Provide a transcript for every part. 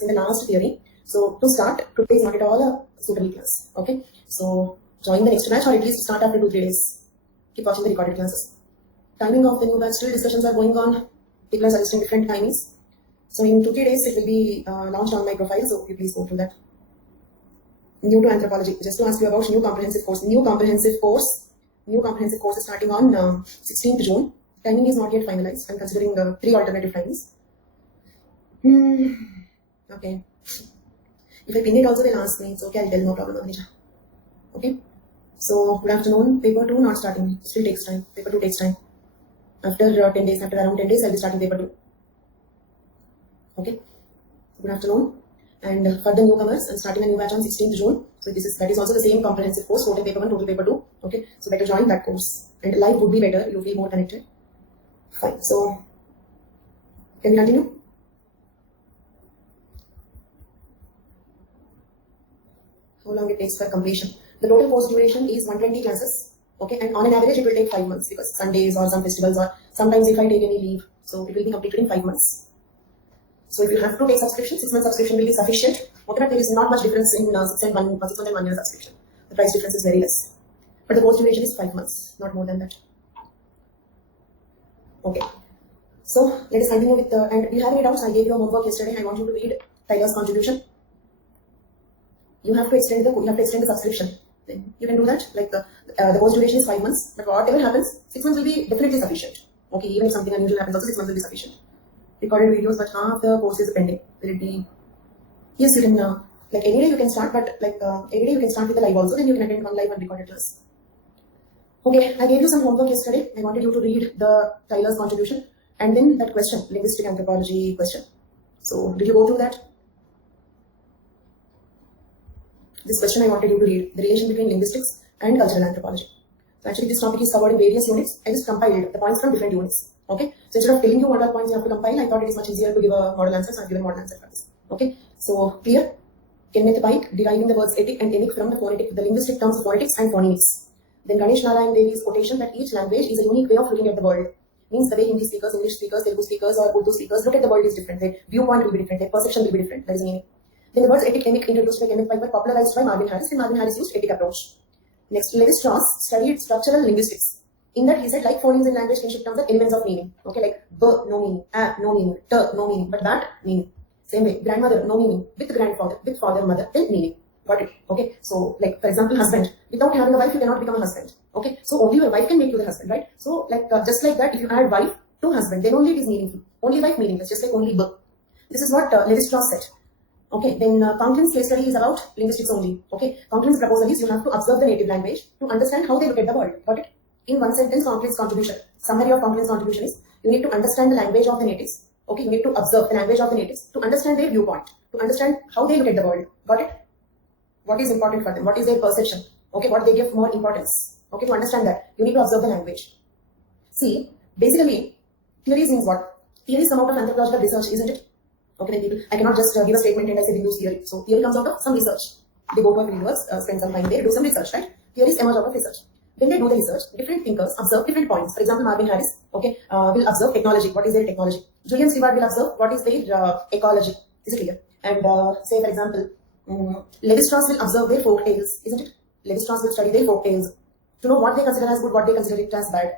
discussing the last theory. So to start, today is not at all a suitable class. Okay. So join the next batch or at least start after 2-3 days. Keep watching the recorded classes. Timing of the new batch, still discussions are going on. People are suggesting different timings. So in 2-3 days it will be launched on my profile. So you please go through that. New to anthropology. Just to ask you about new comprehensive course. New comprehensive course is starting on 16th June. Timing is not yet finalized. I'm considering 3 alternative timings. Okay. If I pin it also, they'll ask me. It's okay, I'll tell, no problem, Anisha. Okay. So, good afternoon. Paper 2 not starting. Still takes time. Paper 2 takes time. After 10 days, after around 10 days, I'll be starting paper 2. Okay. Good afternoon. And for the newcomers, I'm starting a new batch on 16th June. So that is also the same comprehensive course, total paper 1, total paper 2. Okay. So better join that course. And live would be better. You'll feel more connected. Fine. So, can we continue? How long it takes for completion? The total course duration is 120 classes. Okay. And on an average, it will take 5 months because Sundays or some festivals or sometimes if I take any leave. So it will be completed in 5 months. So if you have to take subscription, 6 month subscription will be sufficient. Okay, but there is not much difference in 6 and 1 year subscription. The price difference is very less. But the course duration is 5 months, not more than that. Okay. So let us continue with the, and do you have any doubts? I gave you a homework yesterday. I want you to read Tyler's contribution. You have to extend the subscription. Then you can do that. Like the course duration is 5 months, but whatever happens, 6 months will be definitely sufficient. Okay, even if something unusual happens, also 6 months will be sufficient. Recorded videos, but half the course is pending. Will it be? Yes, you can. Like any day you can start, but like every day you can start with the live also. Then you can attend one live and recorded class. Okay, I gave you some homework yesterday. I wanted you to read the Tyler's contribution and then that question, linguistic anthropology question. So, did you go through that? This question I wanted you to read, the relation between linguistics and cultural anthropology. So actually this topic is covered in various units. I just compiled the points from different units. Okay. So instead of telling you what are points you have to compile, I thought it is much easier to give a model answer. So I've given model answer for this. Okay. So clear? Kenneth Pike deriving the words etic and emic from the linguistic terms of phonetics and phonemics. Then Ganesh Narayan Devi's quotation that each language is a unique way of looking at the world. Means the way Hindi speakers, English speakers, Telugu speakers or Urdu speakers look at the world is different. Their viewpoint will be different. Their perception will be different. That is the meaning. Then the words etic, emic introduced by Kenneth Pike were popularized by Marvin Harris, and Marvin Harris used etic approach. Next, Lévi-Strauss studied structural linguistics. In that, he said, like phonemes in language kinship terms are elements of meaning. Okay, like b, no meaning, a, no meaning, t, no meaning, but that, meaning. Same way, grandmother, no meaning, with grandfather, with father, mother, then meaning. Got it? Okay, so like, for example, husband. Without having a wife, you cannot become a husband. Okay, so only your wife can make you the husband, right? So, like, just like that, if you add wife to husband, then only it is meaningful. Only wife meaningless, just like only b. This is what Lévi-Strauss said. Okay, then Conklin's case study is about linguistics only. Okay, Conklin's proposal is you have to observe the native language to understand how they look at the world. Got it? In one sentence, Conklin's contribution. Summary of Conklin's contribution is you need to understand the language of the natives. Okay, you need to observe the language of the natives to understand their viewpoint, to understand how they look at the world. Got it? What is important for them? What is their perception? Okay, what they give more importance. Okay, to understand that, you need to observe the language. See, basically, theories means what? Theories come out of anthropological research, isn't it? Okay, then people, I cannot just give a statement and I say they use theory. So theory comes out of some research. They go to a fieldwork, spend some time there, do some research, right? Theories emerge out of research. When they do the research, different thinkers observe different points. For example, Marvin Harris, okay, will observe technology. What is their technology? Julian Stewart will observe what is their ecology. Is it clear? And say, for example, Lévi-Strauss will observe their folk tales, isn't it? Lévi-Strauss will study their folk tales to know what they consider as good, what they consider it as bad.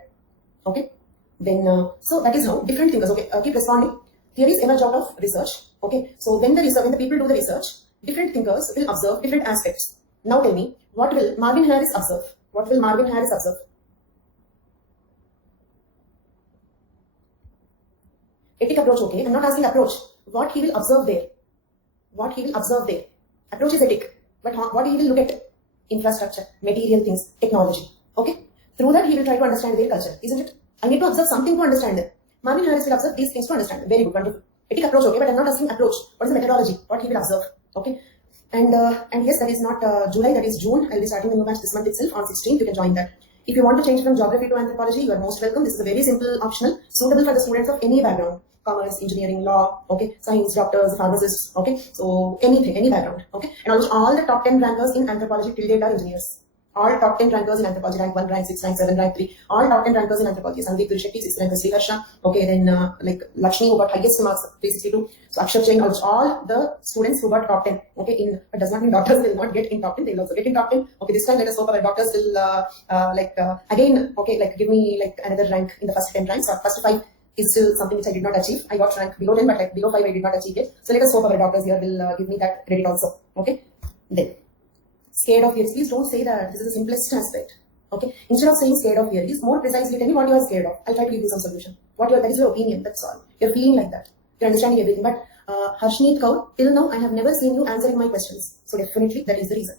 Okay? Then, so that is how different thinkers, okay, keep responding. Theories emerge out of research. Okay, so when the people do the research, different thinkers will observe different aspects. Now tell me, what will Marvin Harris observe? What will Marvin Harris observe? Etic approach, okay. I'm not asking approach. What he will observe there? What he will observe there? Approach is etic, but what he will look at? Infrastructure, material things, technology. Okay, through that he will try to understand their culture, isn't it? I need to observe something to understand them. Marvin Harris will observe these things to understand. Very good, wonderful. Etic approach, okay, but I'm not asking approach. What is the methodology? What he will observe, okay? And yes, that is not July, that is June. I'll be starting the new batch this month itself on 16th. You can join that. If you want to change from geography to anthropology, you are most welcome. This is a very simple optional, suitable for the students of any background. Commerce, engineering, law, okay, science, doctors, pharmacists, okay? So anything, any background, okay? And almost all the top 10 rankers in anthropology till date are engineers. All top 10 rankers in anthropology, rank 1, rank 6, rank 7, rank 3, all top 10 rankers in anthropology. Sandeep Shetty, 6th ranker, Sriharsha, okay, then like Lakshmi who got highest marks, 362. So Akshar Jain, all the students who got top 10, okay, but does not mean doctors will not get in top 10, they will also get in top 10. Okay, this time let us hope our doctors will again, okay, like give me like another rank in the first 10 ranks, or first 5 is still something which I did not achieve. I got rank below 10, but like below 5 I did not achieve it. So let us hope our doctors here will give me that credit also, okay. Then scared of theories, please don't say that. This is the simplest aspect. Okay. Instead of saying scared of theories, more precisely tell me what you are scared of. I'll try to give you some solution. That is your opinion. That's all. You're feeling like that. You're understanding everything. But Harshneet Kaur, till now I have never seen you answering my questions. So definitely that is the reason.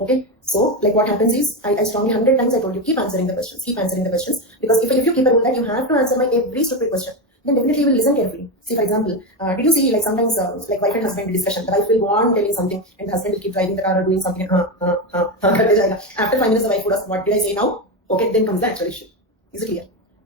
Okay. So like what happens is, I strongly 100 times I told you, keep answering the questions. Keep answering the questions. Because if you keep a rule that you have to answer my every stupid question, then definitely you will listen carefully. See, for example, did you see like sometimes like wife and husband discussion, the wife will go on telling something and the husband will keep driving the car or doing something. After 5 minutes the wife would ask, what did I say now? Okay, then comes the actual issue. Is it clear?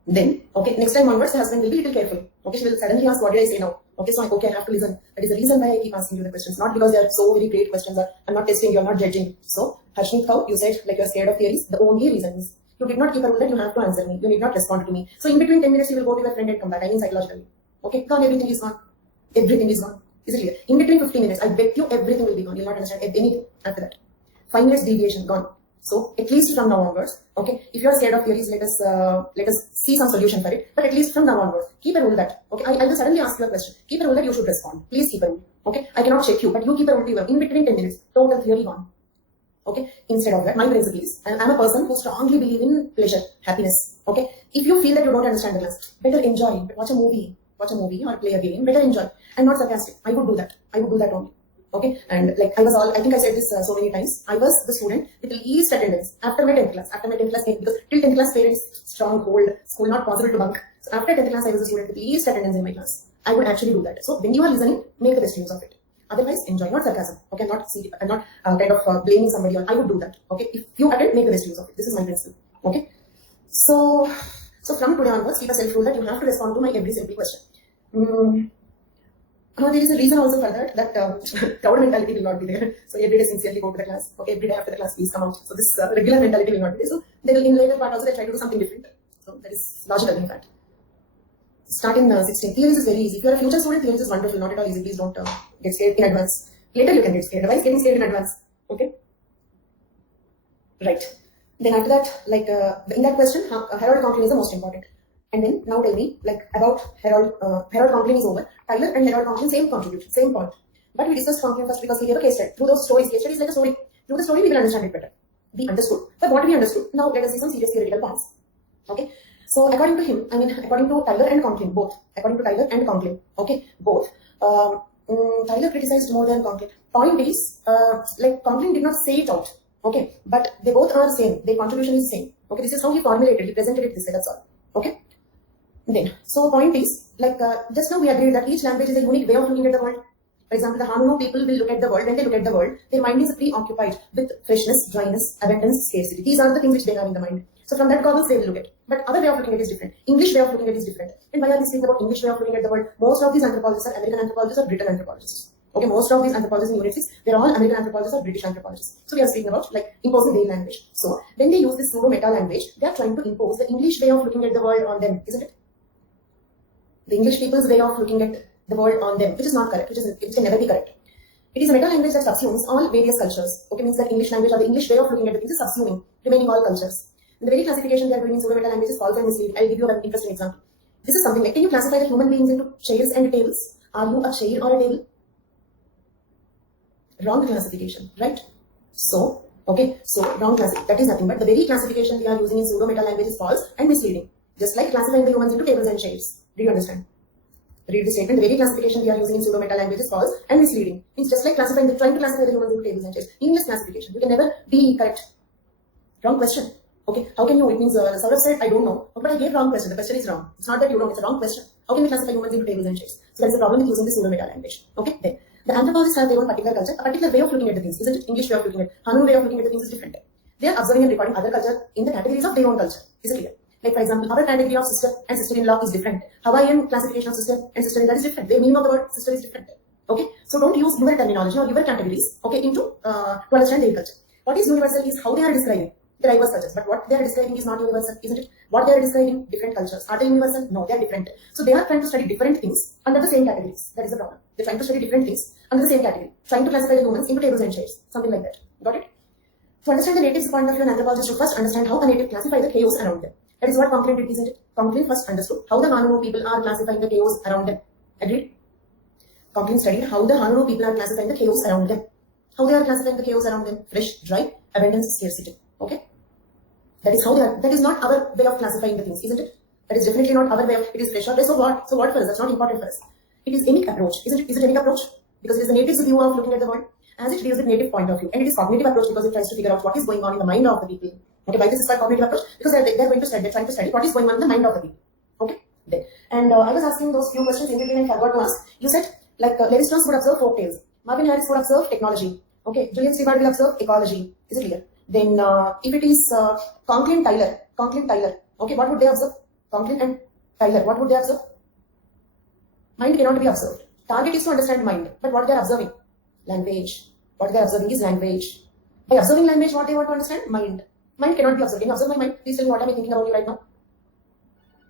Then, okay, next time onwards the husband will be a little careful. Okay, she will suddenly ask, what did I say now? Okay, so I have to listen. That is the reason why I keep asking you the questions. Not because they are so very great questions, or I'm not testing you, I'm not judging. So, Harshneet Kaur, you said like you're scared of theories. The only reason is you did not keep a rule that you have to answer me. You need not respond to me. So in between 10 minutes you will go to your friend and come back. I mean psychologically. Okay, come, everything is gone. Everything is gone. Is it clear? In between 15 minutes, I bet you everything will be gone. You'll not understand anything after that. 5 minutes deviation, gone. So at least from now onwards, okay, if you are scared of theories, let us see some solution for it. But at least from now onwards, keep a rule that, okay, I will suddenly ask you a question. Keep a rule that you should respond. Please keep a rule. Okay, I cannot check you, but you keep a rule to in between 10 minutes. Total theory gone. Okay, instead of that, my principle is, I'm a person who strongly believe in pleasure, happiness. Okay, if you feel that you don't understand the class, better enjoy. Watch a movie or play a game. Better enjoy. I'm not sarcastic. I would do that. only. Okay, and like I think I said this so many times. I was the student with the least attendance after my 10th class. Because till 10th class parents strong hold school not possible to bunk. So after 10th class I was the student with least attendance in my class. I would actually do that. So when you are listening, make the best use of it. Otherwise, enjoy. Not sarcasm. Okay, I'm not kind of blaming somebody on. I would do that. Okay, if you attend, make the best use of it. This is my principle. Okay, so from today onwards, keep a self rule that you have to respond to my every simple question. There is a reason also for that crowd mentality will not be there. So every day sincerely go to the class. Okay, every day after the class please come out. So this regular mentality will not be there. So they will in later part also they try to do something different. So that is logical in fact. Start in 16. Theories is very easy. If you are a future student, theories is wonderful. Not at all easy. Please don't get scared in advance. Later you can get scared. Otherwise getting scared in advance. Okay. Right. Then after that, like in that question, Harold Conklin is the most important. And then now tell me like about Harold Conklin is over. Tyler and Harold Conklin same contribution, same point. But we discussed Conklin first because he gave a case study. Through those stories, case study is like a story. Through the story we will understand it better. We understood. But what we understood, now let us see some serious theoretical points. Okay. So according to him, according to Tyler and Conklin, both. According to Tyler and Conklin, okay, both. Tyler criticized more than Conklin. Point is, like Conklin did not say it out, okay, but they both are same. Their contribution is same. Okay, this is how he formulated. He presented it this way. That's all. Okay. Then, so point is, like just now we agreed that each language is a unique way of looking at the world. For example, the Hanuno people will look at the world. When they look at the world, their mind is preoccupied with freshness, dryness, abundance, scarcity. These are the things which they have in the mind. So from that goggles they will look at. But other way of looking at it is different. English way of looking at it is different. And why are we speaking about English way of looking at the world? Most of these anthropologists are American anthropologists or British anthropologists. Okay, most of these anthropologists in Unit 6, they're all American anthropologists or British anthropologists. So we are speaking about like imposing their language. So when they use this pseudo-meta language, they are trying to impose the English way of looking at the world on them, isn't it? The English people's way of looking at the world on them, which is not correct, which can never be correct. It is a meta language that subsumes all various cultures. Okay, means that English language or the English way of looking at the things is subsuming, remaining all cultures. And the very classification they are doing in pseudo-meta language is false and misleading. I'll give you an interesting example. This is something like, can you classify the human beings into chairs and tables? Are you a chair or a table? Wrong classification, right? So, okay, so wrong classification. That is nothing but the very classification we are using in pseudo-meta language is false and misleading. Just like classifying the humans into tables and chairs. Do you understand? Read the statement. The very classification we are using in pseudo-meta language is false and misleading. It's just like trying to classify the humans into tables and chairs. English classification. We can never be correct. Wrong question. Okay, how can you? It means Saurabh said, I don't know. But I gave wrong question. The question is wrong. It's not that you don't, it's a wrong question. How can we classify humans into tables and chairs? So that is the problem with using the pseudo-meta language. Okay, then. The anthropologists have their own particular culture, a particular way of looking at the things. Isn't it? English way of looking at it. Hanuman way of looking at the things is different. They are observing and recording other culture in the categories of their own culture. Is it clear? Like for example, our category of sister and sister-in-law is different. Hawaiian classification of sister and sister-in-law is different. The meaning of the word sister is different. Okay, so don't use your terminology or your categories, okay, to understand their culture. What is universal is how they are describing. the diverse cultures. But what they are describing is not universal, isn't it? What they are describing, different cultures. Are they universal? No, they are different. So they are trying to study different things under the same categories. That is the problem. They're trying to study different things under the same category, trying to classify the humans into tables and chairs, something like that. Got it? To understand the native's point of view, an anthropologist should first understand how a native classify the chaos around them. That is what Conklin did, isn't it? Conklin first understood how the Hanunu people are classifying the chaos around them. Agreed? Conklin studied how the Hanunu people are classifying the chaos around them. How they are classifying the chaos around them: fresh, dry, abundance, scarcity. Okay? That is how they are. That is not our way of classifying the things, isn't it? That is definitely not our way of. It is fresh or dry. So what? So what for us? That's not important for us. It is emic approach, isn't it? Is it emic approach? Because it is the native's view of looking at the world, as it deals with native point of view, and it is cognitive approach because it tries to figure out what is going on in the mind of the people. Okay, why this is called cognitive approach? Because they're going to study, they're trying to study what is going on in the mind of the people. Okay, there. And I was asking those few questions in between and forgot to ask. You said like Levi-Strauss would observe folk tales, Marvin Harris would observe technology. Okay, Julian Stewart will observe ecology. Is it clear? Then if it is Conklin Tyler, okay, what would they observe? Conklin and Tyler, what would they observe? Mind cannot be observed. Target is to understand mind, but what they are observing? Language. What they are observing is language. By observing language, what they want to understand? Mind. Mind cannot be observed. Can you observe my mind? Please tell me what am I thinking about you right now?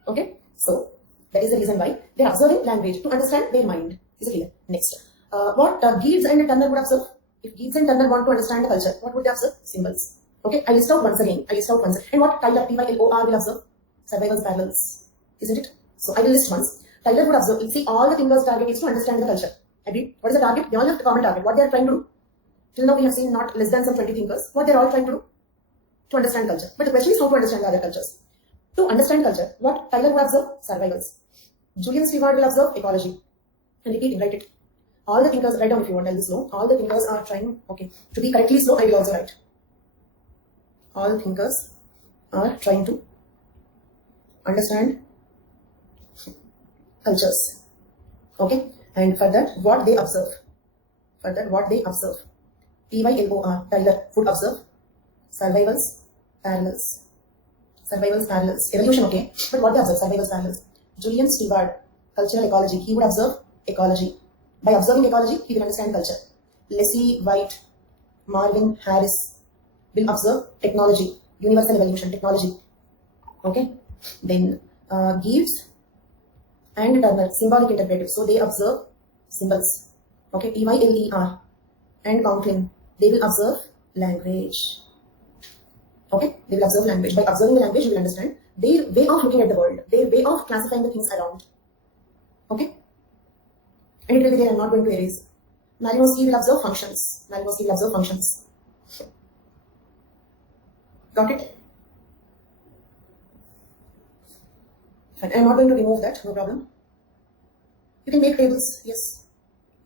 Okay, so that is the reason why they are observing language to understand their mind. Is it clear? Next, what Gibbs and Turner would observe? If Gibbs and Turner want to understand the culture, what would they observe? Symbols. Okay, I list out once again. And what Tyler, T-Y-L-O-R, will observe? Survival's parallels. Isn't it? So I will list once. Tyler would observe. See, all the thinkers' target is to understand the culture. Agreed? What is the target? They all have the common target. What they are trying to do? Till now we have seen not less than some 20 thinkers. What they are all trying to do? To understand culture. But the question is how to understand the other cultures. To understand culture, what Tyler would observe? Survivals. Julian Stewart will observe ecology. And repeat it, write it. All the thinkers, write down if you want, I'll be slow. All the thinkers are trying, okay, to be correctly slow, I will also write. All thinkers are trying to understand cultures. Okay, and for that, what they observe. T-Y-L-O-R, Tyler would observe survivals, parallels. Evolution, okay, but what they observe? Survivals, parallels. Julian Stewart, cultural ecology, he would observe ecology. By observing ecology, he will understand culture. Leslie White, Marvin Harris will observe technology, universal evolution, technology. Okay, then Gibbs and Turner, symbolic interpretive. So they observe symbols. Okay, T-Y-L-E-R. And Conklin, they will observe language. Okay, they will observe language. By observing the language, you will understand their way of looking at the world, their way of classifying the things around. Okay, and it will be there. I'm not going to erase. Malinowski will observe functions. Got it? And I'm not going to remove that, no problem. You can make tables, yes.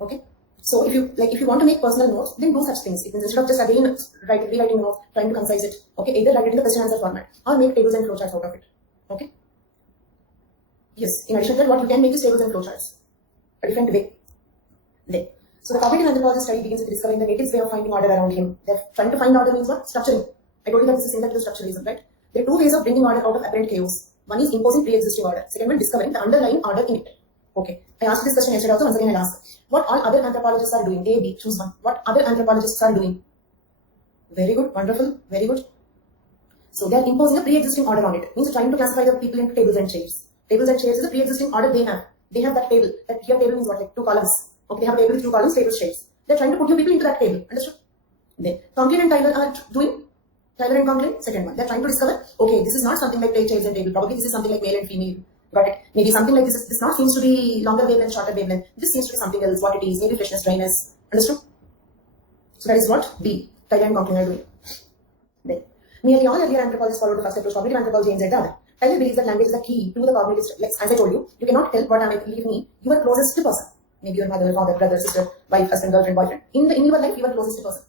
Okay. So if you want to make personal notes, then do such things. Instead of just again rewriting notes, trying to concise it. Okay, either write it in the question answer format or make tables and flowcharts out of it. Okay. Yes. In addition to that, what you can make is tables and flowcharts. A different way. There. So the cognitive anthropologist study begins with discovering the native's way of finding order around him. They're trying to find order means what? Structuring. I told you that this is similar to the structuralism, right? There are two ways of bringing order out of apparent chaos. One is imposing pre-existing order. Second one, discovering the underlying order in it. Okay. I asked this question yesterday also. Once again, I'll ask. What all other anthropologists are doing? A, B. Choose one. What other anthropologists are doing? Very good. Wonderful. Very good. So they are imposing a pre-existing order on it. Means trying to classify the people into tables and chairs. Tables and chairs is a pre-existing order they have. They have that table. That here table means what? Like two columns. Okay. They have a table with two columns, tables, chairs. They're trying to put you people into that table. Understood? Then Conklin and Tyler are doing. Tyler and Conklin, second one. They're trying to discover, okay, this is not something like chairs and table. Probably this is something like male and female. Got it? Maybe something like this. This not seems to be longer wavelength, shorter wavelength. This seems to be something else. What it is? Maybe freshness, dryness. Understood? So that is what B. Tyler and Conklin are doing. Then nearly all earlier anthropologists followed the first approach. Cognitive anthropology aims at the other. Tyler believes that language is the key to the cognitive. Like as I told you, you cannot tell what am I. Believe me, you are closest to person. Maybe your mother, father, brother, sister, wife, husband, girlfriend, boyfriend. In your life, you are closest to person.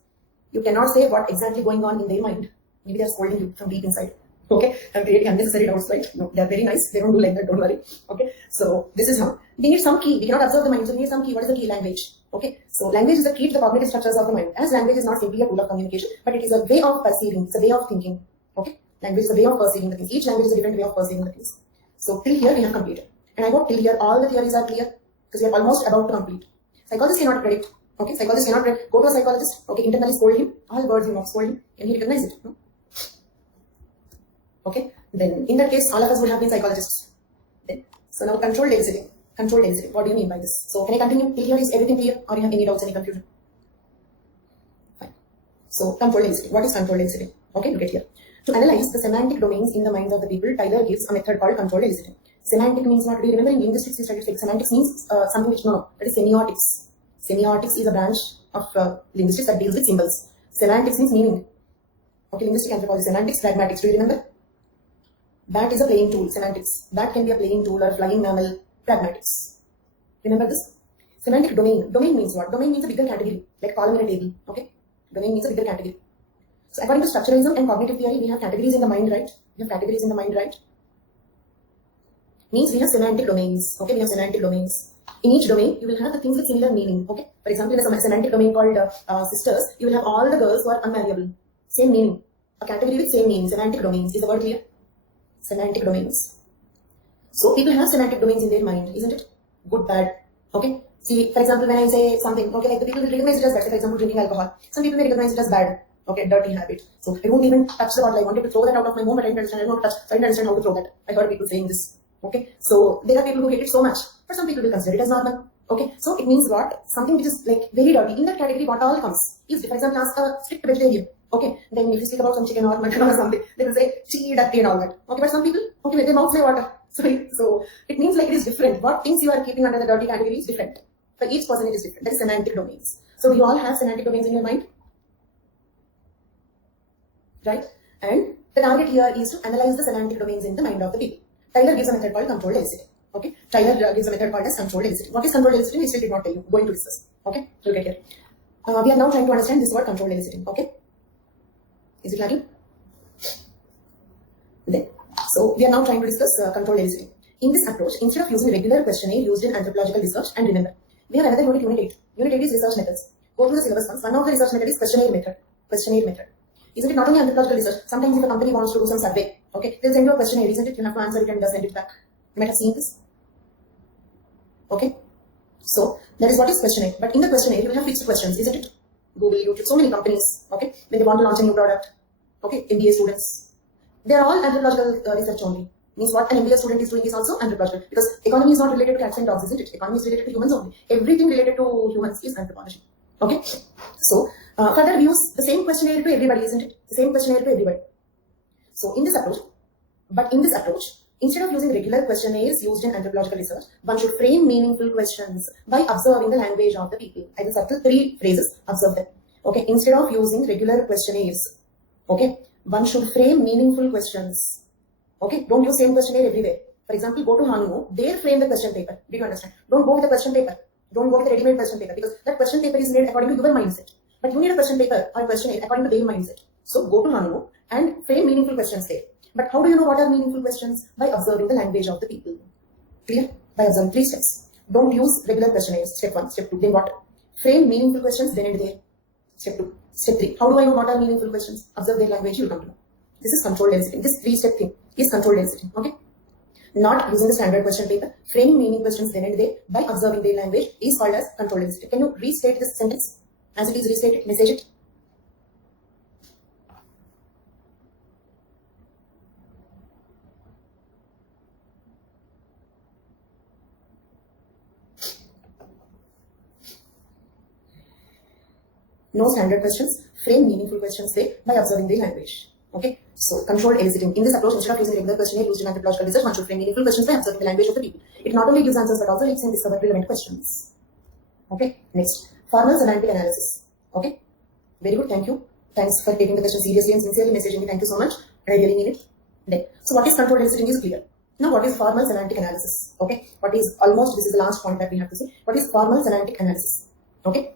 You cannot say what exactly going on in their mind. Maybe they are scolding you from deep inside. Okay, I'm creating unnecessary doubts, right? No, they are very nice. They don't do like that. Don't worry. Okay, so this is how we need some key. We cannot observe the mind, so we need some key. What is the key? Language. Okay, so language is the key to the cognitive structures of the mind. As language is not simply a tool of communication, but it is a way of perceiving. It's a way of thinking. Okay, language is a way of perceiving the things. Each language is a different way of perceiving the things. So till here we have completed, and I hope till here all the theories are clear because we are almost about to complete. Psychologists cannot predict. Okay, psychologists cannot predict. Go to a psychologist. Okay, internally scold him. All words you know, scold him. Can he recognize it? No? Okay, then in that case, all of us would have been psychologists. Then, so now controlled eliciting. Controlled eliciting. What do you mean by this? So can I continue till here? Is everything clear, or you have any doubts, any confusion? Fine. So controlled eliciting. What is controlled eliciting? Okay, look at here. To analyze the semantic domains in the minds of the people, Tyler gives a method called controlled eliciting. Semantic means what? Do you remember in linguistics you studied semantics means something which that is semiotics. Semiotics is a branch of linguistics that deals with symbols. Semantics means meaning. Okay, linguistic anthropology, semantics, pragmatics. Do you remember? Bat is a playing tool, semantics. Bat can be a playing tool or a flying mammal, pragmatics. Remember this? Semantic domain. Domain means what? Domain means a bigger category, like column in a table. Okay? Domain means a bigger category. So according to structuralism and cognitive theory, we have categories in the mind, right? We have categories in the mind, right? Means we have semantic domains. Okay, we have semantic domains. In each domain, you will have the things with similar meaning. Okay, for example, in a semantic domain called sisters, you will have all the girls who are unmarriable. Same meaning. A category with same meaning. Semantic domains. Is the word clear? Semantic domains. So people have semantic domains in their mind, isn't it? Good, bad. Okay. See, for example, when I say something, okay, like the people will recognize it as bad. For example, drinking alcohol. Some people may recognize it as bad. Okay, dirty habit. So I won't even touch the bottle. I wanted to throw that out of my home, but I didn't understand. I don't touch. So I didn't understand how to throw that. I heard people saying this. Okay. So there are people who hate it so much, but some people will consider it as normal. Okay. So it means what? Something which is like very dirty. In that category, what all comes? If, for example, ask a strict vegetarian. Okay, then if you speak about some chicken or mutton or something, they will say chee, dirty and all that. Okay, but some people, okay, their mouth say water. Sorry, so it means like it is different. What things you are keeping under the dirty category is different. For each person it is different. That is semantic domains. So you all have semantic domains in your mind, right? And the target here is to analyze the semantic domains in the mind of the people. Tyler gives a method called controlled eliciting. Okay, Tyler gives a method called as controlled eliciting. What is controlled eliciting? We still did not tell you. Going to discuss. Okay, look at here. We are now trying to understand this word controlled eliciting. Okay. Is it lagging? Then, so we are now trying to discuss controlled eliciting. In this approach, instead of using regular questionnaire used in anthropological research, and remember, we have another unit, unit 8. Unit 8 is research methods. Go through the syllabus once. One of the research method is questionnaire method. Questionnaire method. Isn't it not only anthropological research? Sometimes if a company wants to do some survey, okay, they'll send you a questionnaire, isn't it? You have to answer it and send it back. You might have seen this. Okay. So that is what is questionnaire. But in the questionnaire, you will have fixed questions, isn't it? Google, YouTube, so many companies, okay, when they want to launch a new product, okay, MBA students, they are all anthropological research only. Means what an MBA student is doing is also anthropological, because economy is not related to cats and dogs, isn't it? Economy is related to humans only. Everything related to humans is anthropology. Okay, so further we use the same questionnaire to everybody, isn't it? The same questionnaire to everybody. So in this approach, instead of using regular questionnaires used in anthropological research, one should frame meaningful questions by observing the language of the people. I will circle 3 phrases, observe them. Okay, instead of using regular questionnaires, okay, one should frame meaningful questions. Okay, don't use same questionnaire everywhere. For example, go to Hanumo, there frame the question paper. Did you understand? Don't go with the question paper. Don't go with the ready-made question paper, because that question paper is made according to your mindset. But you need a question paper or questionnaire according to their mindset. So go to Hanumo and frame meaningful questions there. But how do you know what are meaningful questions? By observing the language of the people. Clear? By observing 3 steps. Don't use regular questionnaires. Step 1, step 2, then what? Frame meaningful questions then and there. Step 2. Step 3. How do I know what are meaningful questions? Observe their language, you will come to know. This is controlled eliciting. This 3-step thing is controlled eliciting. Okay? Not using the standard question paper. Framing meaning questions then and there by observing their language is called as controlled eliciting. Can you restate this sentence as it is restated? Message it. No standard questions, frame meaningful questions there by observing their language. Okay, so controlled eliciting. In this approach, instead of using regular questionnaire used in anthropological research, one should frame meaningful questions by observing the language of the people. It not only gives answers but also helps in discover relevant questions. Okay, next, formal semantic analysis. Okay, very good, thank you. Thanks for taking the question seriously and sincerely messaging me. Thank you so much. I really mean it. Then, so what is controlled eliciting is clear. Now, what is formal semantic analysis? Okay, what is almost, this is the last point that we have to say. What is formal semantic analysis? Okay,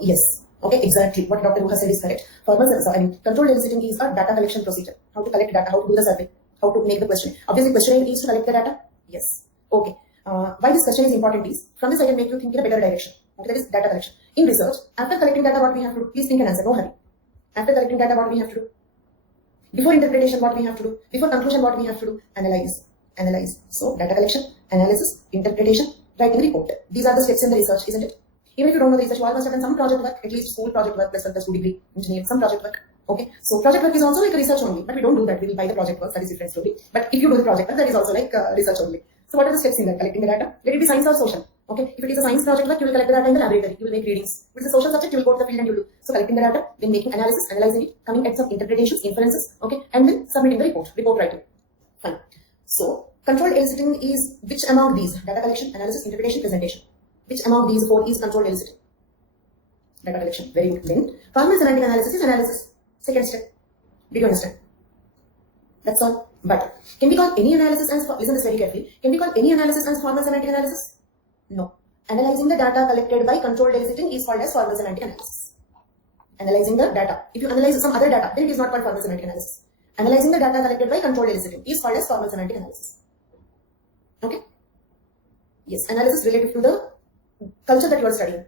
yes. Okay, exactly. What Dr. Ruha said is correct. Controlled eliciting is a data collection procedure. How to collect data, how to do the survey, how to make the question. Obviously, questionnaire is to collect the data. Yes. Okay. Why this question is important is, from this I can make you think in a better direction. Okay, that is data collection. In research, after collecting data, what we have to do? Please think and answer. No hurry. After collecting data, what we have to do? Before interpretation, what we have to do? Before conclusion, what we have to do? Analyze. Analyze. So, data collection, analysis, interpretation, writing report. These are the steps in the research, isn't it? Even if you don't know the research, you all must have done some project work, at least school project work, plus 2 degree engineering, some project work. Okay, so project work is also like research only, but we don't do that. We will buy the project work, that is different story. But if you do the project work, that is also like research only. So what are the steps in that? Collecting the data. Let it be science or social. Okay, if it is a science project work, you will collect the data in the laboratory. You will make readings. If it is a social subject, you will go to the field and you will do. So collecting the data, then making analysis, analyzing it, coming at some interpretations, inferences. Okay, and then submitting the report writing. Fine. So controlled eliciting is which among these? Data collection, analysis, interpretation, presentation. Which among these four is controlled eliciting? Data collection. Very good. Then formal semantic analysis is analysis. Second step. Did you understand? That's all. But can we call any analysis as, listen this very carefully, can we call any analysis as formal semantic analysis? No. Analyzing the data collected by controlled eliciting is called as formal semantic analysis. Analyzing the data. If you analyze some other data, then it is not called formal semantic analysis. Analyzing the data collected by controlled eliciting is called as formal semantic analysis. Okay? Yes, analysis related to the culture that you are studying.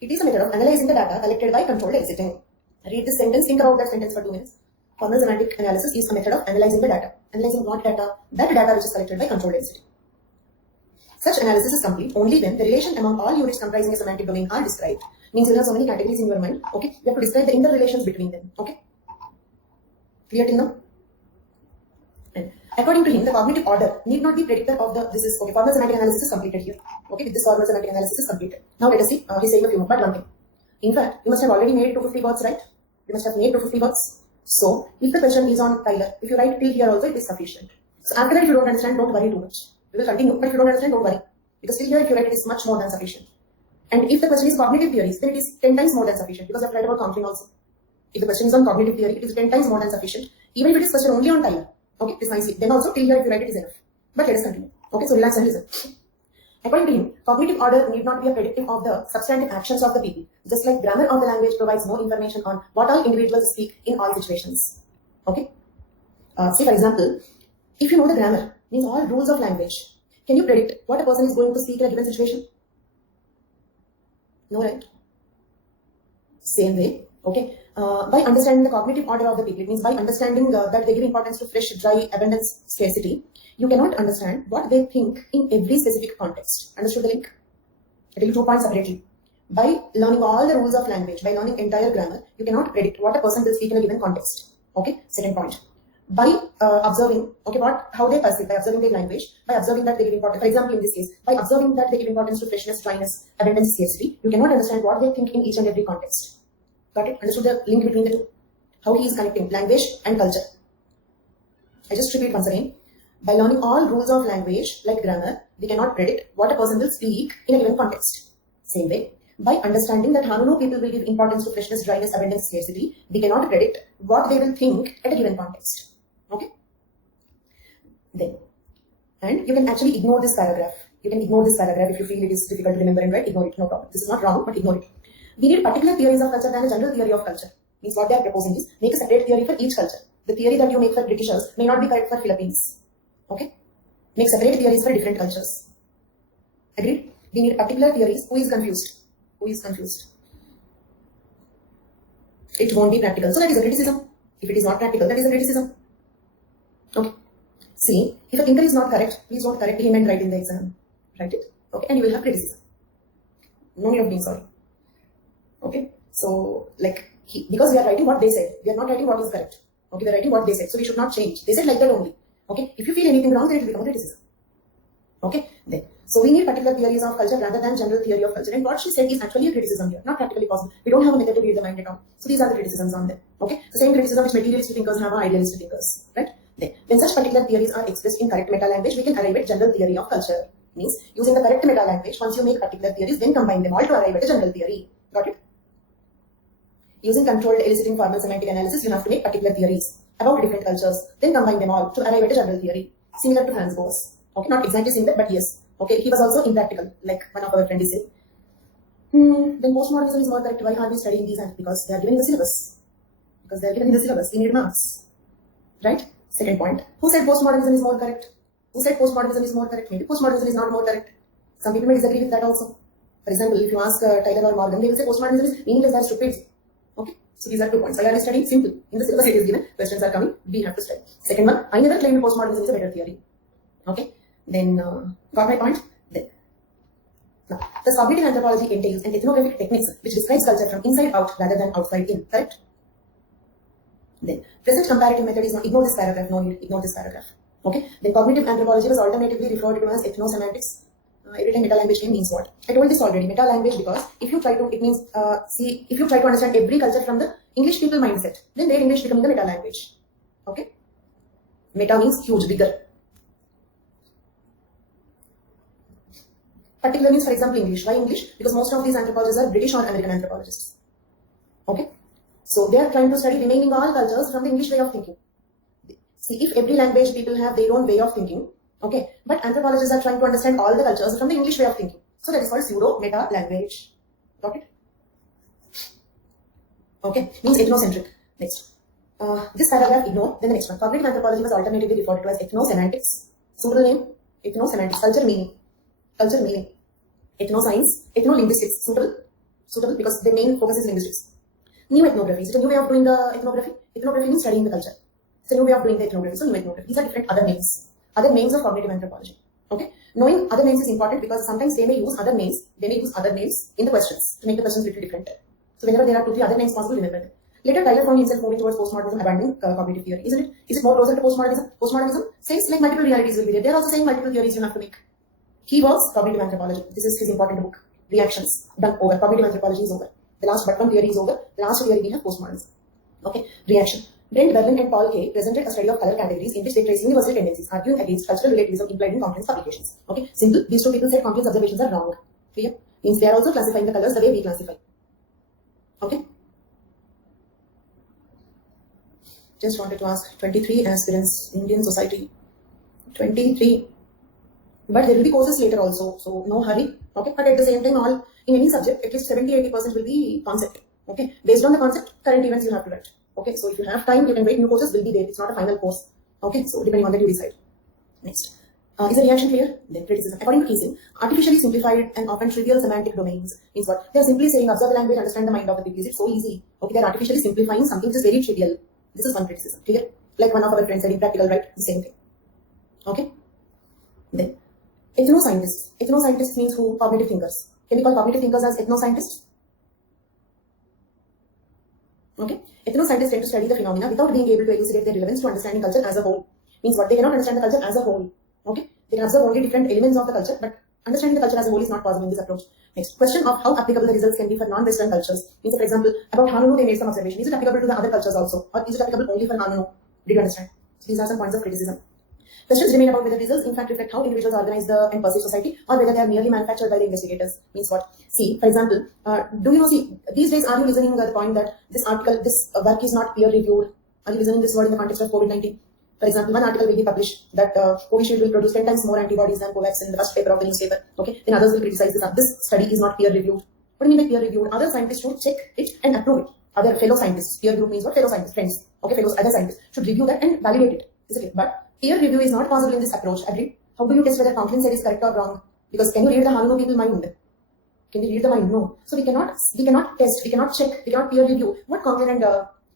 It is a method of analyzing the data collected by controlled eliciting. Read this sentence, think about that sentence for 2 minutes. Formal semantic analysis is a method of analyzing the data. Analyzing what data? That data which is collected by controlled eliciting. Such analysis is complete only when the relation among all units comprising a semantic domain are described. Means you have so many categories in your mind. Okay, you have to describe the interrelations between them. Okay, clear till now? And according to him, the cognitive order need not be predictor of the. This is okay. Formal semantic analysis is completed here. Okay, with this formal semantic analysis is completed. Now let us see. He's saying a few more, but one thing. In fact, you must have already made 250 words, right? You must have made 250 words. So, if the question is on Tyler, if you write till here also, it is sufficient. So, after that, if you don't understand, don't worry too much. We will continue, but if you don't understand, don't worry. Because till here, if you write, it is much more than sufficient. And if the question is cognitive theories, then it is 10 times more than sufficient. Because I have write about counseling also. If the question is on cognitive theory, it is 10 times more than sufficient. Even if it is question only on Tyler, okay, precisely. Then also, till here, if you write, it is enough. But let us continue. Okay, so relax and listen. According to him, cognitive order need not be a predictive of the substantive actions of the people. Just like grammar of the language provides no information on what all individuals speak in all situations. Okay? Say for example, if you know the grammar, means all rules of language, can you predict what a person is going to speak in a given situation? No, right? Same way, okay? By understanding the cognitive order of the people, it means by understanding that they give importance to fresh, dry, abundance, scarcity, you cannot understand what they think in every specific context. Understood the link? I tell you 2 points separately. By learning all the rules of language, by learning entire grammar, you cannot predict what a person will speak in a given context. Okay? Second point. By observing, okay, how they perceive, by observing their language, by observing that they give importance, for example, in this case, by observing that they give importance to freshness, dryness, abundance, scarcity, you cannot understand what they think in each and every context. Got it? Understood the link between the two? How he is connecting language and culture. I just repeat once again. By learning all rules of language, like grammar, we cannot predict what a person will speak in a given context. Same way, by understanding that how no people will give importance to freshness, dryness, abundance, scarcity, we cannot predict what they will think at a given context. Okay? Then, and you can actually ignore this paragraph. You can ignore this paragraph if you feel it is difficult to remember and write. Ignore it, no problem. This is not wrong, but ignore it. We need particular theories of culture than a general theory of culture. Means what they are proposing is make a separate theory for each culture. The theory that you make for Britishers may not be correct for Philippines. Okay? Make separate theories for different cultures. Agreed? We need particular theories. Who is confused? Who is confused? It won't be practical. So that is a criticism. If it is not practical, that is a criticism. Okay. See, if a thinker is not correct, please don't correct him and write in the exam. Write it. Okay. And you will have criticism. No need of being sorry. Okay. So, like, because we are writing what they said. We are not writing what is correct. Okay. We are writing what they said. So we should not change. They said like that only. Okay, if you feel anything wrong, then it will become a criticism. Okay, then. So we need particular theories of culture rather than general theory of culture. And what she said is actually a criticism here, not practically possible. We don't have a method to read the mind at all. So these are the criticisms on them. Okay, the same criticism which materialistic thinkers have are idealistic thinkers. Right? Then, when such particular theories are expressed in correct meta language, we can arrive at general theory of culture. Means using the correct meta language, once you make particular theories, then combine them all to arrive at a general theory. Got it? Using controlled eliciting formal semantic analysis, you have to make particular theories about different cultures, then combine them all to arrive at a general theory. Similar to Hans Boas. Okay, not exactly similar, but yes. Okay, he was also impractical, like one of our friends said. Then postmodernism is more correct. Why are we studying these? Because they are given in the syllabus. Because they are given in the syllabus. We need marks. Right? Second point. Who said postmodernism is more correct? Who said postmodernism is more correct? Maybe postmodernism is not more correct. Some people may disagree with that also. For example, if you ask Tyler or Morgan, they will say postmodernism is meaningless and stupid. Okay? So these are 2 points. Why are we studying? Simple. In the syllabus it is given. Questions are coming. We have to study. Second one, I never claimed postmodernism is a better theory. Okay. Then, got my point? Then. Now, the cognitive anthropology entails an ethnographic techniques which describes culture from inside out rather than outside in. Correct? Then present comparative method is not, ignore this paragraph, no need, ignore this paragraph. Okay. Then cognitive anthropology was alternatively referred to as ethnosemantics. Every time meta language name means what? I told this already. Meta language, because if you try to, it means if you try to understand every culture from the English people mindset, then their English becoming the meta language. Okay. Meta means huge, bigger. Particular means, for example, English. Why English? Because most of these anthropologists are British or American anthropologists. Okay. So they are trying to study remaining all cultures from the English way of thinking. See, if every language people have their own way of thinking, okay, but anthropologists are trying to understand all the cultures from the English way of thinking. So that is called pseudo-meta language. Got it? Okay, means ethnocentric. Next. This paragraph ignore, then the next one. Cognitive anthropology was alternatively referred to as ethnosemantics. Simple name, ethnosemantics. Culture meaning. Culture meaning. Ethnoscience, ethnolinguistics. Simple, suitable, because the main focus is linguistics. New ethnography. It's a new way of doing the ethnography. Ethnography means studying the culture. It's a new way of doing the ethnography. So new ethnography. These are different other names. Other names of cognitive anthropology. Okay. Knowing other names is important because sometimes they may use other names. They may use other names in the questions to make the questions little different. So whenever there are 2-3 other names possible, remember them. Later, Tyler found himself moving towards postmodernism, abandoning cognitive theory. Isn't it? Is it more closer to postmodernism? Postmodernism says like multiple realities will be there. They are also saying multiple theories you have to make. He was cognitive anthropology. This is his important book. Reactions. Done. Over. Cognitive anthropology is over. The last but one theory is over. The last theory we have postmodernism. Okay. Reaction. Brent Berlin and Paul Kay presented a study of color categories in which they trace universal tendencies, arguing against cultural relativism implied in Compton's publications. Okay. Simple. These two people said Compton's observations are wrong. Clear? Means they are also classifying the colors the way we classify. Okay. Just wanted to ask 23 aspirants, Indian society. 23. But there will be courses later also, so no hurry. Okay, but at the same time, all in any subject, at least 70-80% will be concept. Okay, based on the concept, current events you have to write. Okay, so if you have time, you can wait. New courses will be there. It's not a final course. Okay, so depending on that, you decide. Next, is the reaction clear? Then criticism. According to Keesin, artificially simplified and often trivial semantic domains means what? They are simply saying observe the language, understand the mind of the people. Is it so easy? Okay, they are artificially simplifying something which is very trivial. This is one criticism. Clear? Like one of our friends said, impractical, right? The same thing. Okay. Then. Ethnoscientists. Ethnoscientists means who? Cognitive thinkers. Can we call cognitive thinkers as ethnoscientists? Okay. Ethnoscientists tend to study the phenomena without being able to elucidate their relevance to understanding culture as a whole. Means what? They cannot understand the culture as a whole. Okay. They can observe only different elements of the culture, but understanding the culture as a whole is not possible in this approach. Next, question of how applicable the results can be for non-Western cultures. Means, for example, about Hanunu they made some observation. Is it applicable to the other cultures also? Or is it applicable only for Hanunu? Did you understand? So these are some points of criticism. Questions remain about whether results in fact reflect how individuals organize and perceive society, or whether they are merely manufactured by the investigators. Means what? See, for example, do you know, see, these days are you listening to the point that this article, this work is not peer reviewed? Are you listening this word in the context of COVID-19? For example, one article will be published that Covishield will produce 10 times more antibodies than Covax in the first paper of the newspaper. Okay, then others will criticize this. This study is not peer reviewed. What do you mean by peer reviewed? Other scientists should check it and approve it. Other fellow scientists, peer group means what? Fellow scientists, friends. Okay, fellows, other scientists should review that and validate it. Is it? But peer review is not possible in this approach. Agreed? How do you test whether Conklin said is correct or wrong? Because can you read the Hanunu people mind? Can you read the mind? No. So we cannot test, we cannot check, we cannot peer review what Conklin and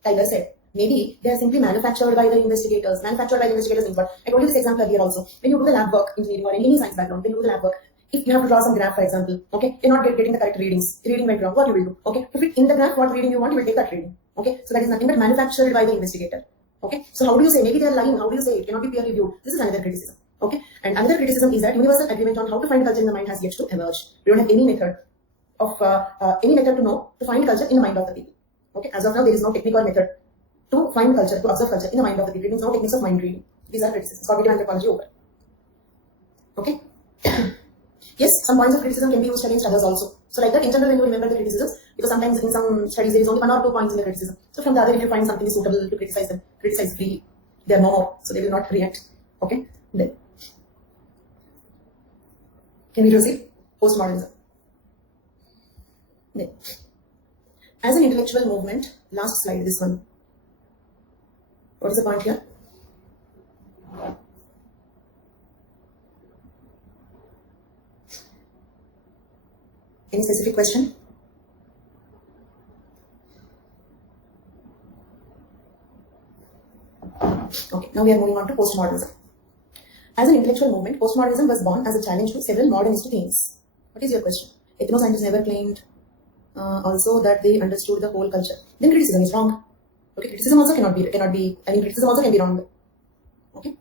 Tyler said. Maybe they are simply manufactured by the investigators. Manufactured by the investigators means what? I told you this example earlier also. When you do the lab work, engineering or any science background, when you do the lab work, if you have to draw some graph, for example, okay, you're not getting the correct readings. Reading went wrong. What you will do? Okay, to fit in the graph, what reading you want, you will take that reading. Okay, so that is nothing but manufactured by the investigator. Okay, so how do you say? Maybe they are lying. How do you say it cannot be peer reviewed? This is another criticism. Okay, and another criticism is that universal agreement on how to find culture in the mind has yet to emerge. We don't have any method to find culture in the mind of the people. Okay, as of now, there is no technique or method to find culture, to observe culture in the mind of the people. It means no techniques of mind reading. These are criticisms. Cognitive anthropology over. Okay. Yes, some points of criticism can be used against others also. So like that, in general, when you remember the criticisms, because sometimes in some studies there is only 1 or 2 points in the criticism. So from the other, if you find something is suitable to criticize them, criticize freely. They are no more, so they will not react. Okay. Then can we proceed? Postmodernism. Then, as an intellectual movement, last slide, this one. What is the point here? Any specific question? Okay, now we are moving on to postmodernism. As an intellectual movement, postmodernism was born as a challenge to several modernist themes. What is your question? Ethnoscientists never claimed also that they understood the whole culture. Then criticism is wrong. Okay, criticism also cannot be, criticism also can be wrong. Okay.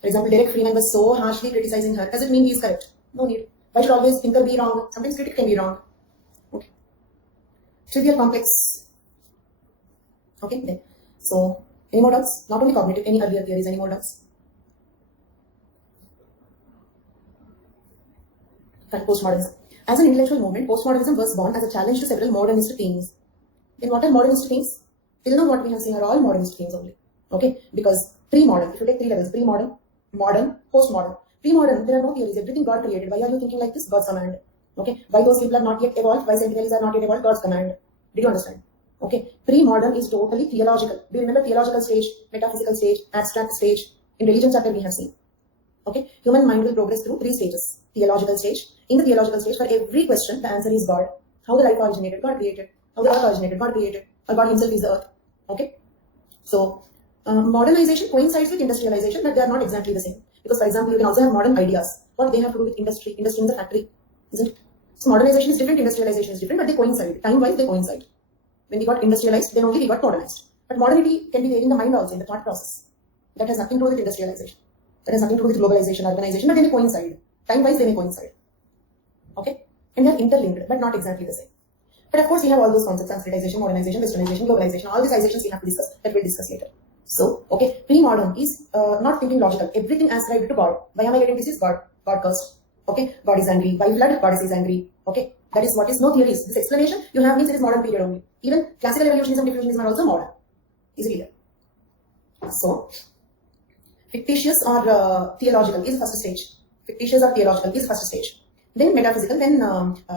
For example, Derek Freeman was so harshly criticizing her. Does it mean he is correct? No need. Why should always thinker be wrong? Sometimes critic can be wrong. Okay. Trivial complex. Okay, then. So, any more doubts? Not only cognitive, any earlier theories, any more doubts? Postmodernism. As an intellectual movement, postmodernism was born as a challenge to several modernist themes. Then what are modernist themes? Till now what we have seen are all modernist themes only. Okay, because pre-modern, if you take 3 levels, pre-modern, modern, postmodern. Pre-modern, there are no theories, everything God created. Why are you thinking like this? God's command. Okay, why those people are not yet evolved? Why scientists are not yet evolved? God's command. Did you understand? Okay, pre-modern is totally theological. Do you remember theological stage, metaphysical stage, abstract stage? In religion chapter we have seen. Okay, human mind will progress through 3 stages. Theological stage. In the theological stage, for every question, the answer is God. How the life originated? God created. How the earth originated? God created. Or God himself is the earth. Okay, so modernization coincides with industrialization, but they are not exactly the same. Because, for example, you can also have modern ideas. What they have to do with industry? Industry is a factory, isn't it? So modernization is different, industrialization is different, but they coincide. Time-wise, they coincide. When we got industrialized, then only we got modernized. But modernity can be there in the mind also, in the thought process. That has nothing to do with industrialization. That has nothing to do with globalization, urbanization, but they may coincide. Time-wise, they may coincide. Okay? And they are interlinked, but not exactly the same. But of course, we have all those concepts: sanskritization, modernization, westernization, globalization. All these isolations we have to discuss, that we'll discuss later. So, okay, pre-modern is not thinking logical. Everything ascribed to God. Why am I getting this? Is God. God cursed. Okay, God is angry. Why flood? God is angry. Okay, that is what is no theories. This explanation you have means it is modern period only. Even classical evolutionism, diffusionism are also modern. Is it clear? So, fictitious or theological is first stage. Fictitious or theological is first stage. Then metaphysical, then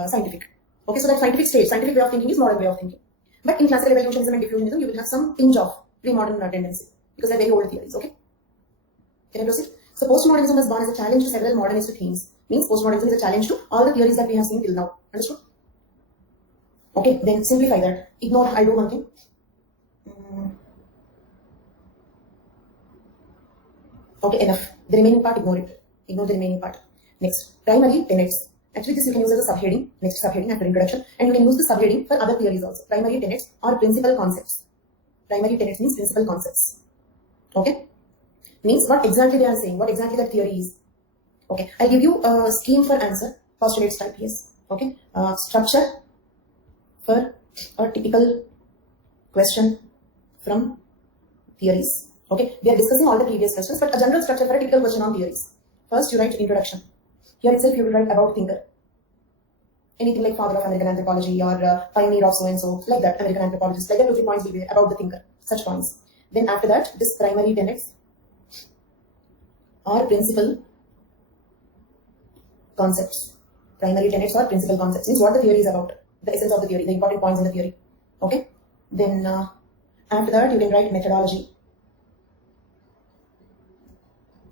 scientific. Okay, so that scientific stage, scientific way of thinking is modern way of thinking. But in classical evolutionism and diffusionism, you will have some tinge of pre-modern tendency because they're very old theories. Okay, can I proceed? So postmodernism was born as a challenge to several modernist themes. Means postmodernism is a challenge to all the theories that we have seen till now. Understood? Okay, then simplify that. Ignore. I do one thing. Okay, enough. The remaining part, ignore it. Ignore the remaining part. Next, primary tenets. Actually, this you can use as a subheading. Next subheading after introduction, and you can use the subheading for other theories also. Primary tenets or principal concepts. Primary tenets means principal concepts. Okay, means what exactly they are saying, what exactly that theory is. Okay, I'll give you a scheme for answer. Postulates type, yes. Okay, structure for a typical question from theories. Okay, we are discussing all the previous questions, but a general structure for a typical question on theories. First, you write introduction. Here itself, you will write about thinker. Anything like father of American anthropology or pioneer of so and so, like that, American anthropologist, like that, 2-3 points will be about the thinker, such points. Then after that, this primary tenets or principal concepts. Primary tenets or principal concepts means what the theory is about, the essence of the theory, the important points in the theory. Okay. Then after that, you can write methodology.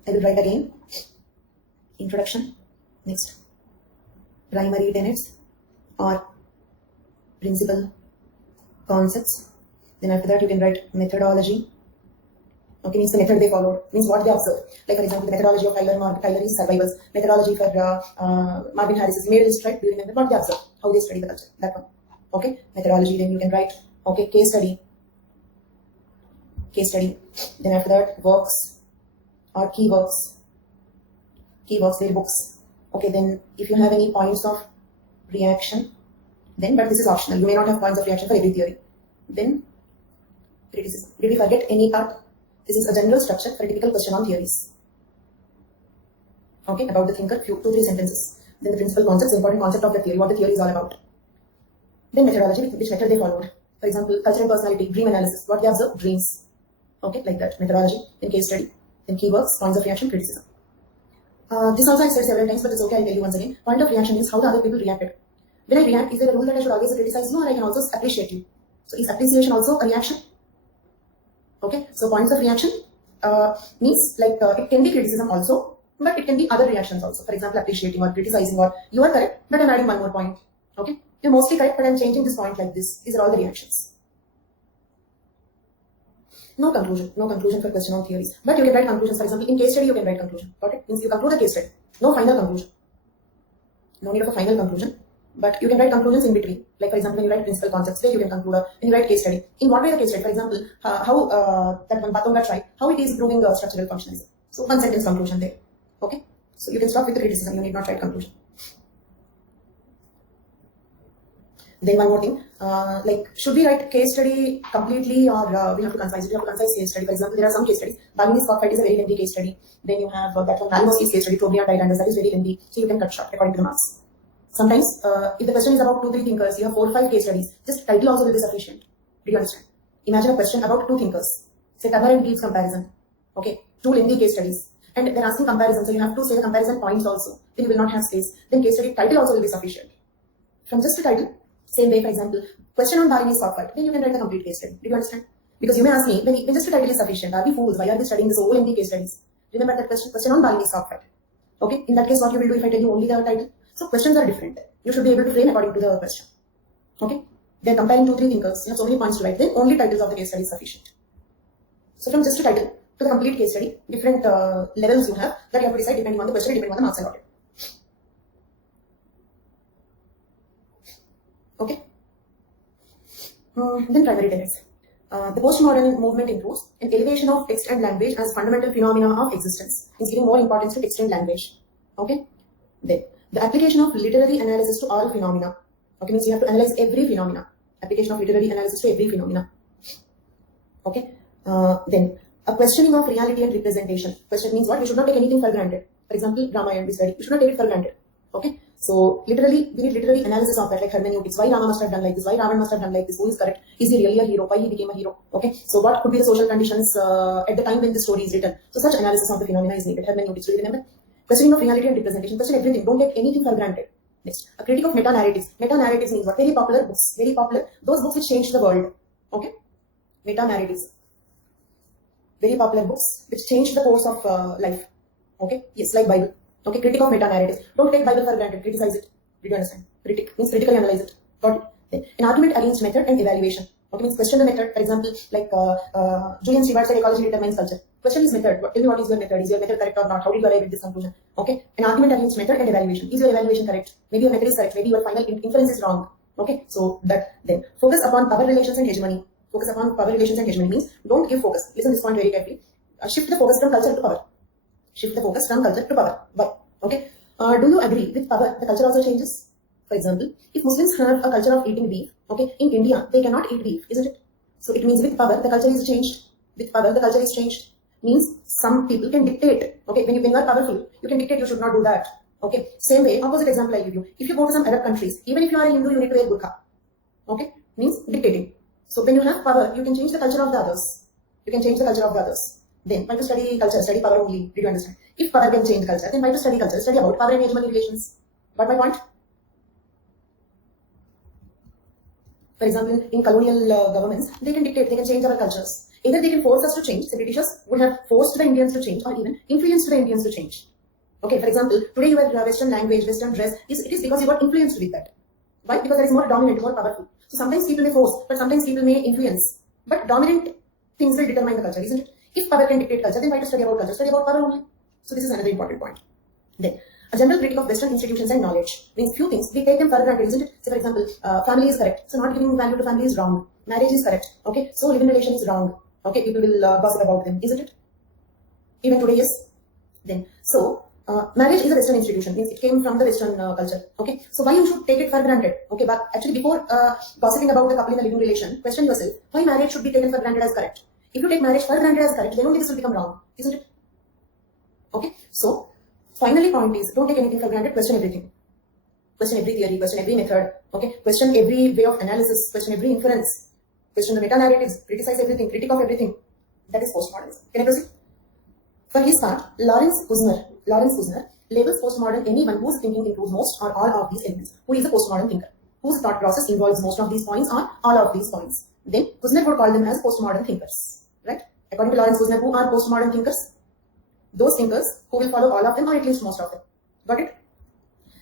I will write again introduction. Next, primary tenets or principal concepts. Then after that, you can write methodology. Okay, means the method they followed, means what they observed. Like for example, the methodology of Tyler is survivals. Methodology for Marvin Harris is made list, right? Do you remember what they observed? How they study the culture, that one. Okay, methodology. Then you can write, okay, case study. Case study. Then after that, works or key works. Key works, their books. Okay, then if you have any points of reaction, then, but this is optional. You may not have points of reaction for every theory. Then, criticism. Did we forget any part? This is a general structure for a typical question on theories. Okay, about the thinker, 2-3 sentences. Then the principal concepts, the important concept of the theory, what the theory is all about. Then methodology, which method they followed. For example, culture and personality, dream analysis, what they observe, dreams. Okay, like that, methodology. Then case study. Then keywords, points of reaction, criticism. This also I said several times, but it's okay, I'll tell you once again. Point of reaction means how the other people reacted. When I react, is there a rule that I should always criticize? No, or I can also appreciate you. So is appreciation also a reaction? Okay, so points of reaction means like it can be criticism also, but it can be other reactions also. For example, appreciating or criticizing, or you are correct, but I'm adding one more point. Okay, you're mostly correct, but I'm changing this point like this. These are all the reactions. No conclusion for question on theories. But you can write conclusions. For example, in case study, you can write conclusion. Got it? Means you conclude the case study. No final conclusion. No need of a final conclusion. But you can write conclusions in between. Like for example, when you write principal concepts, there you can conclude when you write case study. In what way the case study? For example, how that one Batonga tribe, how it is proving structural functionalism. So one sentence conclusion there. Okay. So you can stop with the criticism. You need not write conclusion. Then one more thing, like should we write case study completely or we have to concise? We have to concise case study. For example, there are some case studies. Balinese cockfight is a very lengthy case study. Then you have that one Malinowski's case study, Trobia Islanders, that is very lengthy. So you can cut short according to the marks. Sometimes, if the question is about 2-3 thinkers, you have 4 or 5 case studies. Just title also will be sufficient. Do you understand? Imagine a question about 2 thinkers. Say Turner and Gibbs comparison. Okay, 2 lengthy case studies. And they're asking comparison, so you have to say the comparison points also. Then you will not have space. Then case study title also will be sufficient. From just the title, same way, for example, question on Balinese cockfight, then you can write the complete case study. Do you understand? Because you may ask me, when just the title is sufficient, are we fools? Why are we studying this whole lengthy case studies? Remember that question on Balinese cockfight. Okay, in that case, what you will do if I tell you only the title? So questions are different. You should be able to frame according to the question. Okay, they're comparing 2-3 thinkers. You have so many points to write. Then only titles of the case study is sufficient. So from just a title to the complete case study, different levels you have that you have to decide depending on the question, depending on the marks allotted. Okay. Then primary tenets. The postmodern movement improves an elevation of text and language as fundamental phenomena of existence. It's giving more importance to text and language. Okay. Then the application of literary analysis to all phenomena. Okay, means you have to analyze every phenomena. Application of literary analysis to every phenomena. Okay. Then a questioning of reality and representation. Question means what? We should not take anything for granted. For example, Ramayana we study. You should not take it for granted. Okay. So literally, we need literary analysis of that, like hermeneutics. Why Rama must have done like this? Why Ravan must have done like this? Who is correct? Is he really a hero? Why he became a hero? Okay. So what could be the social conditions at the time when the story is written? So such analysis of the phenomena is needed. Hermeneutics. Do you remember? Questioning of reality and representation. Question everything. Don't take anything for granted. Next, a critique of meta-narratives. Meta-narratives means what? Very popular books. Very popular. Those books which changed the world. Okay. Meta-narratives. Very popular books which changed the course of life. Okay. Yes, like Bible. Okay, critique of meta-narratives. Don't take Bible for granted. Criticize it. Did you understand? Critique means critically analyze it. Got it? Then, an argument against method and evaluation. Okay, means question the method. For example, like Julian Stewart said, ecology determines culture. Question is method. Tell me what is your method? Is your method correct or not? How did you arrive at this conclusion? Okay, an argument against method and evaluation. Is your evaluation correct? Maybe your method is correct. Maybe your final inference is wrong. Okay, so that then focus upon power relations and hegemony. Focus upon power relations and hegemony means don't give focus. Listen to this point very carefully. Shift the focus from culture to power. Shift the focus from culture to power. Why? Okay. Do you agree with power? The culture also changes. For example, if Muslims have a culture of eating beef, okay, in India they cannot eat beef, isn't it? So it means with power the culture is changed. With power the culture is changed. Means some people can dictate. Okay, when you are powerful, you can dictate you should not do that. Okay. Same way, opposite example I give you. If you go to some Arab countries, even if you are a Hindu, you need to wear burqa. Okay, means dictating. So when you have power, you can change the culture of the others. You can change the culture of the others. Then why to study culture? Study power only. Did you understand? If power can change culture, then why to study culture? Study about power and hegemony relations. Got my point? For example, in colonial governments, they can dictate, they can change our cultures. Either they can force us to change, the Britishers would have forced the Indians to change or even influenced the Indians to change. Okay, for example, today your Western language, Western dress, it is because you got influenced with that. Why? Because that is more dominant, more powerful. So sometimes people may force, but sometimes people may influence. But dominant things will determine the culture, isn't it? If power can dictate culture, then why to study about culture? Study about power only. So this is another important point. Then, a general critique of Western institutions and knowledge means few things we take them for granted, isn't it? So for example, family is correct. So not giving value to family is wrong. Marriage is correct. Okay, so living relation is wrong. Okay, people will gossip about them, isn't it? Even today, yes. Then, so marriage is a Western institution. Means it came from the Western culture. Okay, so why you should take it for granted? Okay, but actually before gossiping about the couple in a living relation, question yourself why marriage should be taken for granted as correct. If you take marriage for granted as correct, then only this will become wrong, isn't it? Okay, so finally point is don't take anything for granted, question everything. Question every theory, question every method, okay? Question every way of analysis, question every inference, question the meta-narratives, criticize everything, critique of everything. That is postmodernism. Can I proceed? For his part, Lawrence Kushner labels postmodern anyone whose thinking includes most or all of these elements. Who is a postmodern thinker? Whose thought process involves most of these points or all of these points. Then Kushner would call them as postmodern thinkers. Right? According to Lawrence Kushner, who are postmodern thinkers? Those thinkers who will follow all of them or at least most of them. Got it?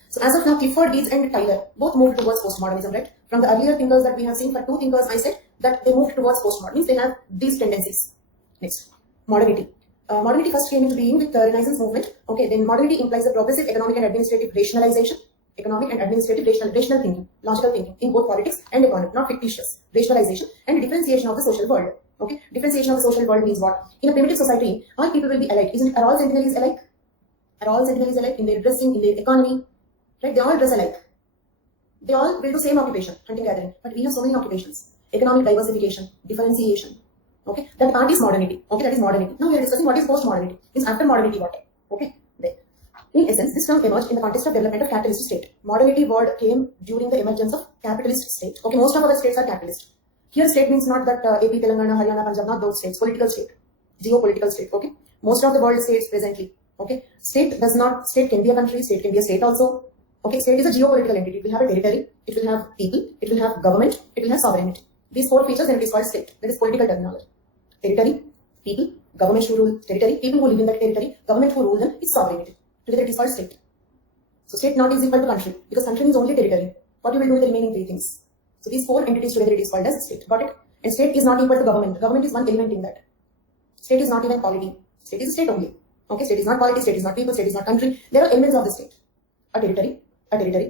So as of now, Clifford Geertz and Tyler both moved towards postmodernism, right? From the earlier thinkers that we have seen, for 2 thinkers, I said that they moved towards postmodernism. Means they have these tendencies. Next, modernity. Modernity first came into being with the Renaissance movement. Okay, then modernity implies the progressive economic and administrative rationalization. economic and administrative rational thinking, logical thinking in both politics and economy, not fictitious, rationalization and differentiation of the social world. Okay, differentiation of the social world means what? In a primitive society, all people will be alike, isn't it? Are all sentinels alike? Are all sentinels alike in their dressing, in their economy? Right? They all dress alike. They all will do same occupation, hunting gathering. But we have so many occupations. Economic diversification, differentiation. Okay, that part is modernity. Okay, that is modernity. Now we are discussing what is post-modernity. Means after modernity what? Okay, there. In essence, this term emerged in the context of development of capitalist state. Modernity word came during the emergence of capitalist state. Okay, most of our states are capitalist. Here state means not that AP, Telangana, Haryana, Punjab, not those states. Political state, geopolitical state. Okay, most of the world states presently. Okay, state can be a country, state can be a state also. Okay, state is a geopolitical entity. It will have a territory, it will have people, it will have government, it will have sovereignty. These four features and it is called state. That is political terminology. Territory, people, government who rule territory, people who live in that territory, government who rule them, it's sovereignty. Together it is called state. So state not is equal to country because country means only territory. What you will do with the remaining three things? So these four entities together it is called as state. Got it? And state is not equal to government. Government is one element in that. State is not even polity. State is a state only. Okay, state is not polity, state is not people, state is not country. There are elements of the state. A territory,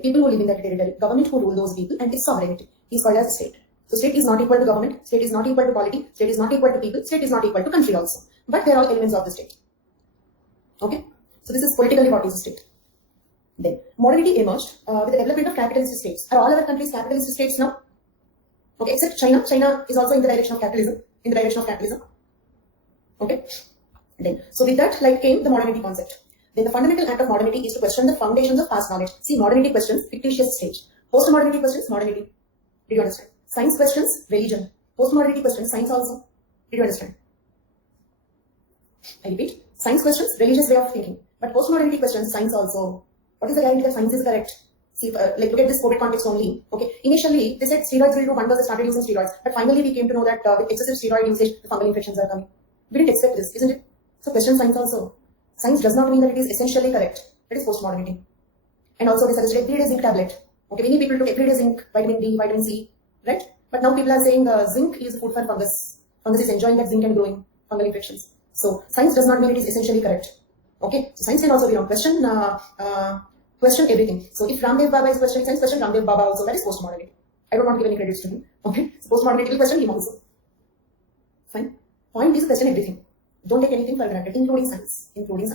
people who live in that territory, government who rule those people, and its sovereignty is called as state. So state is not equal to government, state is not equal to polity, state is not equal to people, state is not equal to country also. But they are all elements of the state. Okay, so this is politically what is a state. Then modernity emerged with the development of capitalist states. Are all our countries capitalist states now? Okay, except China. China is also in the direction of capitalism. Okay. Then, so with that, like came the modernity concept. Then the fundamental act of modernity is to question the foundations of past knowledge. See, modernity questions fictitious stage. Post-modernity questions modernity. Did you understand? Science questions religion. Post-modernity questions science also. Did you understand? I repeat, science questions religious way of thinking. But post-modernity questions science also. What is the guarantee that science is correct? See, like look at this COVID context only. Okay, initially they said steroids will do wonders. They started using steroids, but finally we came to know that with excessive steroid usage, the fungal infections are coming. We didn't expect this, isn't it? So question science also. Science does not mean that it is essentially correct. That is post-modernity. And also they suggested everyday zinc tablet. Okay, many people took everyday zinc, vitamin D, vitamin C, right? But now people are saying zinc is food for fungus. Fungus is enjoying that zinc and growing fungal infections. So science does not mean it is essentially correct. Okay, so science can also be wrong. Question everything. So if Ramdev Baba is questioning science, question Ramdev Baba also. That is post-modernity. I don't want to give any credits to him. Okay, so post-modernity will question him also. Fine. Point is question everything. Don't take anything for granted, including science, including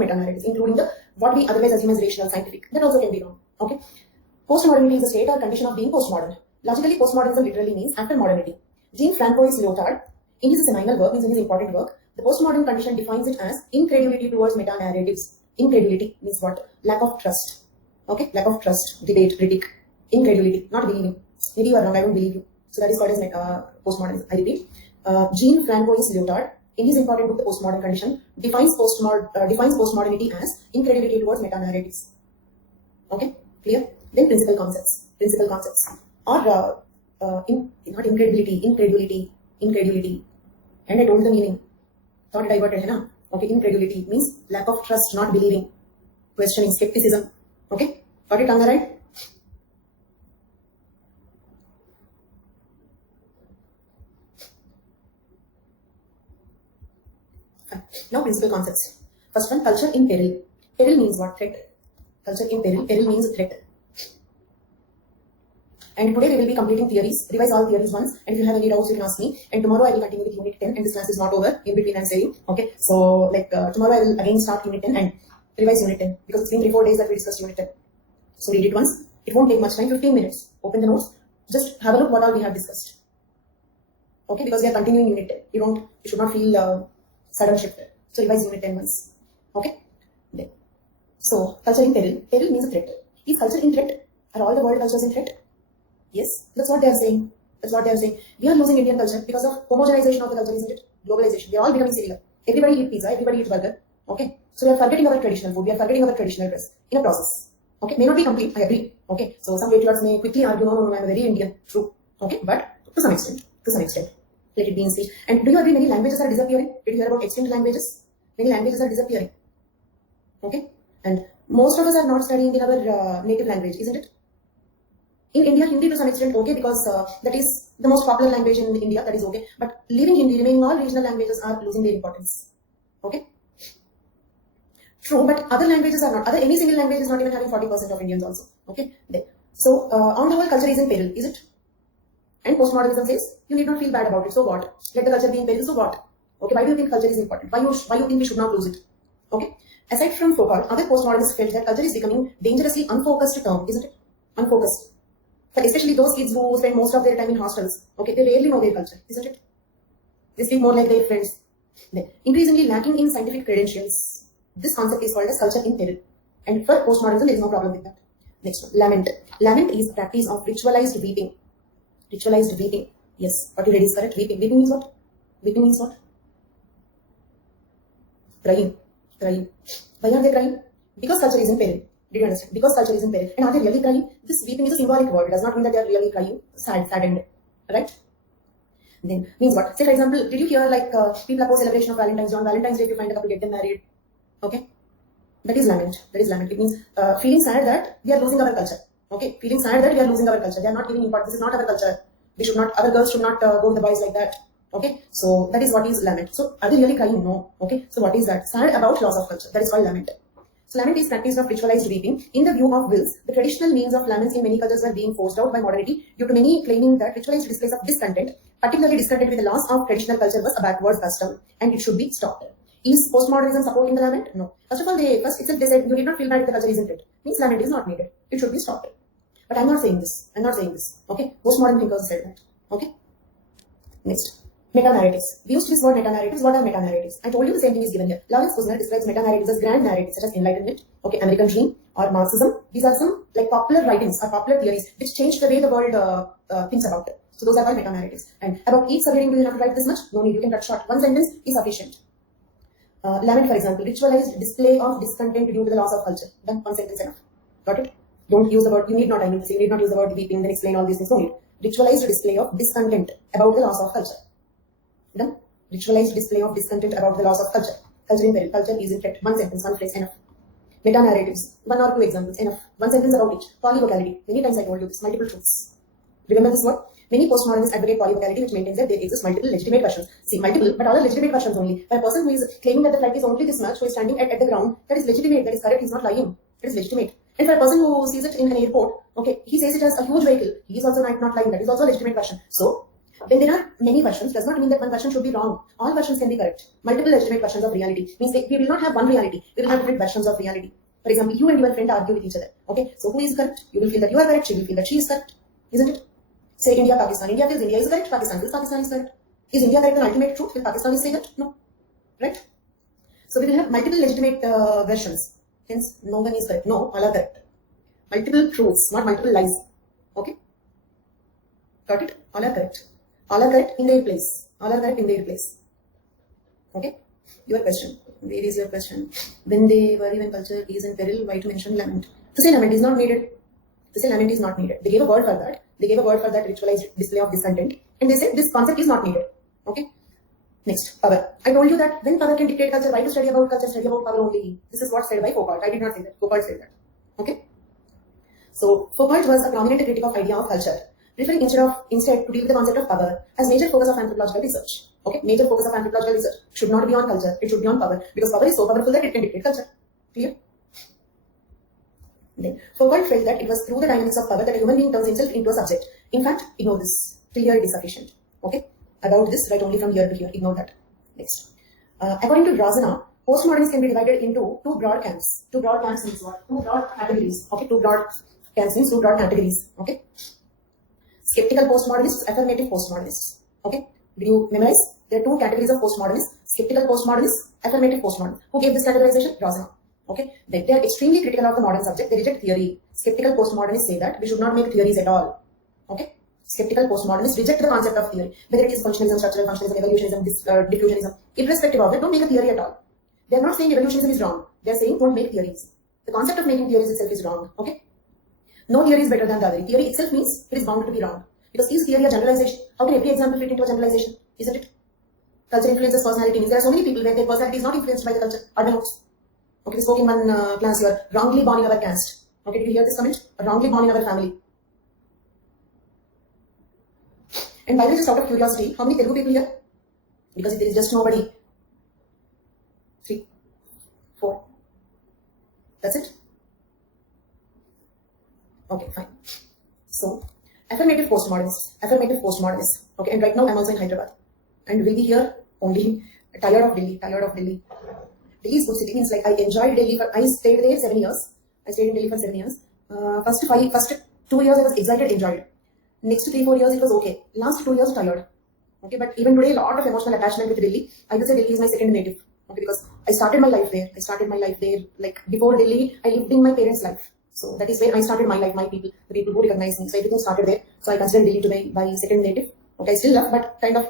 meta-narratives, including the what we otherwise assume as rational, scientific. That also can be wrong. Okay. Post-modernity is a state or condition of being postmodern. Logically, postmodernism literally means after modernity. Jean-Francois Lyotard, in his seminal work, means in his important work, the postmodern condition defines it as incredulity towards meta-narratives. Incredulity means what? Lack of trust. Okay, lack of trust, debate, critique, incredulity, not believing. Maybe you are wrong, I don't believe you. So that is called as postmodernism. I repeat, Jean-Francois Lyotard, in his important book, The Postmodern Condition, defines postmodernity as incredulity towards meta-narratives. Okay, clear? Then principal concepts, or not incredulity. And I told the meaning. Thought diverted, hai na? Okay, incredulity means lack of trust, not believing, questioning, skepticism. Okay, got it on the right? Now principal concepts. First one, culture in peril. Peril means what? Threat. Culture in peril. Peril means threat. And today we will be completing theories. Revise all theories once. And if you have any doubts, you can ask me. And tomorrow I will continue with Unit 10. And this class is not over. In between I'm saying. Okay. So tomorrow I will again start Unit 10 and revise Unit 10. Because it's been 3-4 days that we discussed Unit 10. So read it once. It won't take much time. 15 minutes. Open the notes. Just have a look what all we have discussed. Okay. Because we are continuing Unit 10. You should not feel sudden shift. So revise Unit 10 once. Okay. Then. So culture in peril. Peril means a threat. Is culture in threat? Are all the world cultures in threat? Yes, that's what they are saying. We are losing Indian culture because of homogenization of the culture, isn't it? Globalization. We are all becoming similar. Everybody eats pizza, everybody eats burger. Okay. So we are forgetting our traditional food, we are forgetting our traditional dress in a process. Okay. May not be complete, I agree. Okay. So some patriots may quickly argue, no, I'm very Indian. True. Okay. But to some extent. Let it be in speech. And do you agree many languages are disappearing? Did you hear about extinct languages? Many languages are disappearing. Okay. And most of us are not studying in our native language, isn't it? In India, Hindi to some extent okay because that is the most popular language in India, that is okay. But leaving Hindi, remaining all regional languages are losing their importance. Okay. True, but other languages are not. Any single language is not even having 40% of Indians also. Okay. There. So on the whole, culture is in peril, is it? And postmodernism says you need not feel bad about it. So what? Let the culture be in peril. So what? Okay. Why do you think culture is important? Why you think we should not lose it? Okay. Aside from Foucault, other postmodernists felt that culture is becoming dangerously unfocused term, isn't it? Unfocused. But especially those kids who spend most of their time in hostels. Okay. They rarely know their culture, isn't it? They speak more like their friends. Then, increasingly lacking in scientific credentials. This concept is called as culture in peril. And for postmodernism, there is no problem with that. Next one, lament. Lament is practice of ritualized weeping. Ritualized weeping. Yes, what you read is correct. Weeping. Weeping means what? Weeping means what? Crying. Crying. Why are they crying? Because culture is in peril. Did you understand? Because culture is in peril. And are they really crying? This weeping is a symbolic word. It does not mean that they are really crying. Saddened. Right? Then means what? Say for example, did you hear like people oppose celebration of Valentine's Day? On Valentine's Day, if you find a couple get them married, okay, that is lament. That is lament. It means feeling sad that we are losing our culture. Okay, feeling sad that we are losing our culture. They are not giving importance. This is not our culture. We should not. Our girls should not go with the boys like that. Okay, so that is what is lament. So are they really crying? No. Okay, so what is that? Sad about loss of culture. That is called lament. So lament is practice of ritualized weeping. In the view of Wills, the traditional means of laments in many cultures were being forced out by modernity due to many claiming that ritualized displays of discontent, particularly discontent with the loss of traditional culture, was a backward custom and it should be stopped. Is postmodernism supporting the lament? No. First of all, they said you did not feel bad if the culture isn't it. Means lament is not needed. It should be stopped. But I'm not saying this. I'm not saying this. Okay. Postmodern thinkers said that. Okay. Next. Meta-narratives. We used this word meta-narratives. What are meta-narratives? I told you the same thing is given here. Lawrence Kushner describes meta-narratives as grand narratives such as Enlightenment, okay, American Dream, or Marxism. These are some like popular writings or popular theories which change the way the world thinks about it. So those are called meta-narratives. And about each subheading, do you have to write this much? No need. You can cut short. One sentence is sufficient. Lament, for example, ritualized display of discontent due to the loss of culture. Then one sentence enough. Got it? Don't use the word. You need not. I mean, you need not use the word weeping. Then explain all these things. No need. Ritualized display of discontent about the loss of culture. Done. Ritualized display of discontent about the loss of culture. Culture in peril. Culture is in threat. One sentence, one phrase, enough. Meta-narratives. One or two examples, enough. One sentence about each. Polyvocality. Many times I told you this. Multiple truths. Remember this word? Many postmodernists advocate polyvocality, which maintains that there exist multiple legitimate versions. See, multiple, but all are legitimate versions only. For a person who is claiming that the flight is only this much, who is standing at the ground, that is legitimate, that is correct, he's not lying. It is legitimate. And for a person who sees it in an airport, okay, he says it as a huge vehicle. He is also not lying. That is also a legitimate version. So, when there are many versions, does not mean that one version should be wrong. All versions can be correct. Multiple legitimate versions of reality means we will not have one reality. We will have different versions of reality. For example, you and your friend argue with each other. Okay, so who is correct? You will feel that you are correct. She will feel that she is correct. Isn't it? Say India, Pakistan. India feels India is correct. Pakistan feels Pakistan is correct. Is India correct the ultimate truth? Will Pakistan say that? No. Right? So we will have multiple legitimate versions. Hence, no one is correct. No, all are correct. Multiple truths, not multiple lies. Okay? Got it? All are correct. All are correct in their place. All are correct in their place. Okay? Your question. Where is your question? When they worry when culture is in peril, why to mention lament? To say lament is not needed. To say lament is not needed. They gave a word for that. They gave a word for that ritualized display of discontent. And they said this concept is not needed. Okay? Next, power. I told you that when power can dictate culture, why to study about culture, study about power only. This is what said by Foucault. I did not say that. Foucault said that. Okay? So, Foucault was a prominent critic of idea of culture, referring instead to deal with the concept of power as major focus of anthropological research. Okay? Major focus of anthropological research should not be on culture. It should be on power. Because power is so powerful that it can dictate culture. Clear? Then, Foucault felt that it was through the dynamics of power that a human being turns himself into a subject. In fact, ignore this. Till here it is sufficient. Okay? About this, write only from here to here. Ignore that. Next. According to Drozana, postmodernism can be divided into two broad camps. Two broad camps means what? Two broad categories. Okay? Two broad camps means two broad categories. Okay? Skeptical postmodernists, affirmative postmodernists. Okay? Did you memorize? There are two categories of postmodernists. Skeptical postmodernists, affirmative postmodernists. Who gave this categorization? Drozana. Okay? They are extremely critical of the modern subject. They reject theory. Skeptical postmodernists say that we should not make theories at all. Okay? Skeptical postmodernists reject the concept of theory. Whether it is functionalism, structural functionalism, evolutionism, diffusionism. Irrespective of it, don't make a theory at all. They are not saying evolutionism is wrong. They are saying don't make theories. The concept of making theories itself is wrong. Okay? No theory is better than the other. Theory itself means it is bound to be wrong. Because is theory a generalization? How can every example fit into a generalization? Isn't it? Culture influences personality. Means there are so many people where their personality is not influenced by the culture. Are there notes? Okay, we spoke in one class here. Wrongly born in our caste. Okay, did you hear this comment? Wrongly born in our family. And by the way, just out of curiosity, how many Telugu people here? Because if there is just nobody. 3, 4, That's it. Okay, fine. So, affirmative postmodernists. Okay, and right now I'm also in Hyderabad, and will be here only. Tired of Delhi. Delhi is good city. Means like I enjoyed Delhi, but I stayed there 7 years. I stayed in Delhi for 7 years. First 2 years I was excited, enjoyed. Next 3-4 years it was okay. Last 2 years tired. Okay, but even today, a lot of emotional attachment with Delhi. I will say Delhi is my second native. Okay, because I started my life there. Like before Delhi, I lived in my parents' life. So that is where I started my life, my people, the people who recognize me. So everything started there. So I consider Delhi to be my second native. Okay, I still love, but kind of,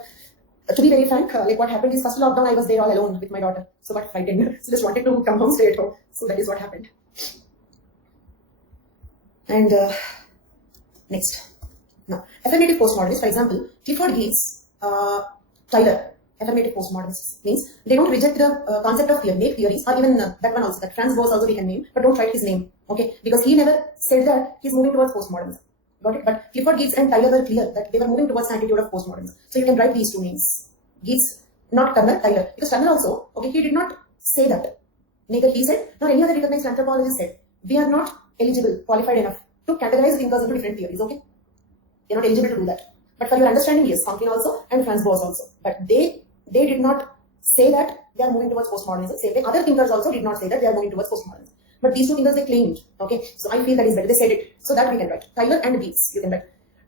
to be very frank, like what happened is first lockdown, I was there all alone with my daughter. So but frightened. So just wanted to come home, stay at home. So that is what happened. And next. Now, affirmative postmodernists, for example, Clifford Geertz, Tyler, affirmative postmodernists means they don't reject the concept of theory, make theories, or even that one also, that Franz Boas also we can name, but don't write his name, okay? Because he never said that he's moving towards postmodernism, got it? But Clifford Geertz and Tyler were clear that they were moving towards the attitude of postmodernism. So you can write these two names, Geertz, not Turner, Tyler, because Turner also, okay, he did not say that. Neither he said, nor any other recognized anthropologist said, we are not eligible, qualified enough to categorize thinkers into different theories, okay? They're not eligible to do that. But for your understanding, yes, Conklin also and Franz Boas also. But they did not say that they are moving towards postmodernism. Same way, other thinkers also did not say that they are moving towards postmodernism. But these two thinkers, they claimed. Okay, so I feel that is better. They said it. So that we can write. Tyler and Geertz, you can write.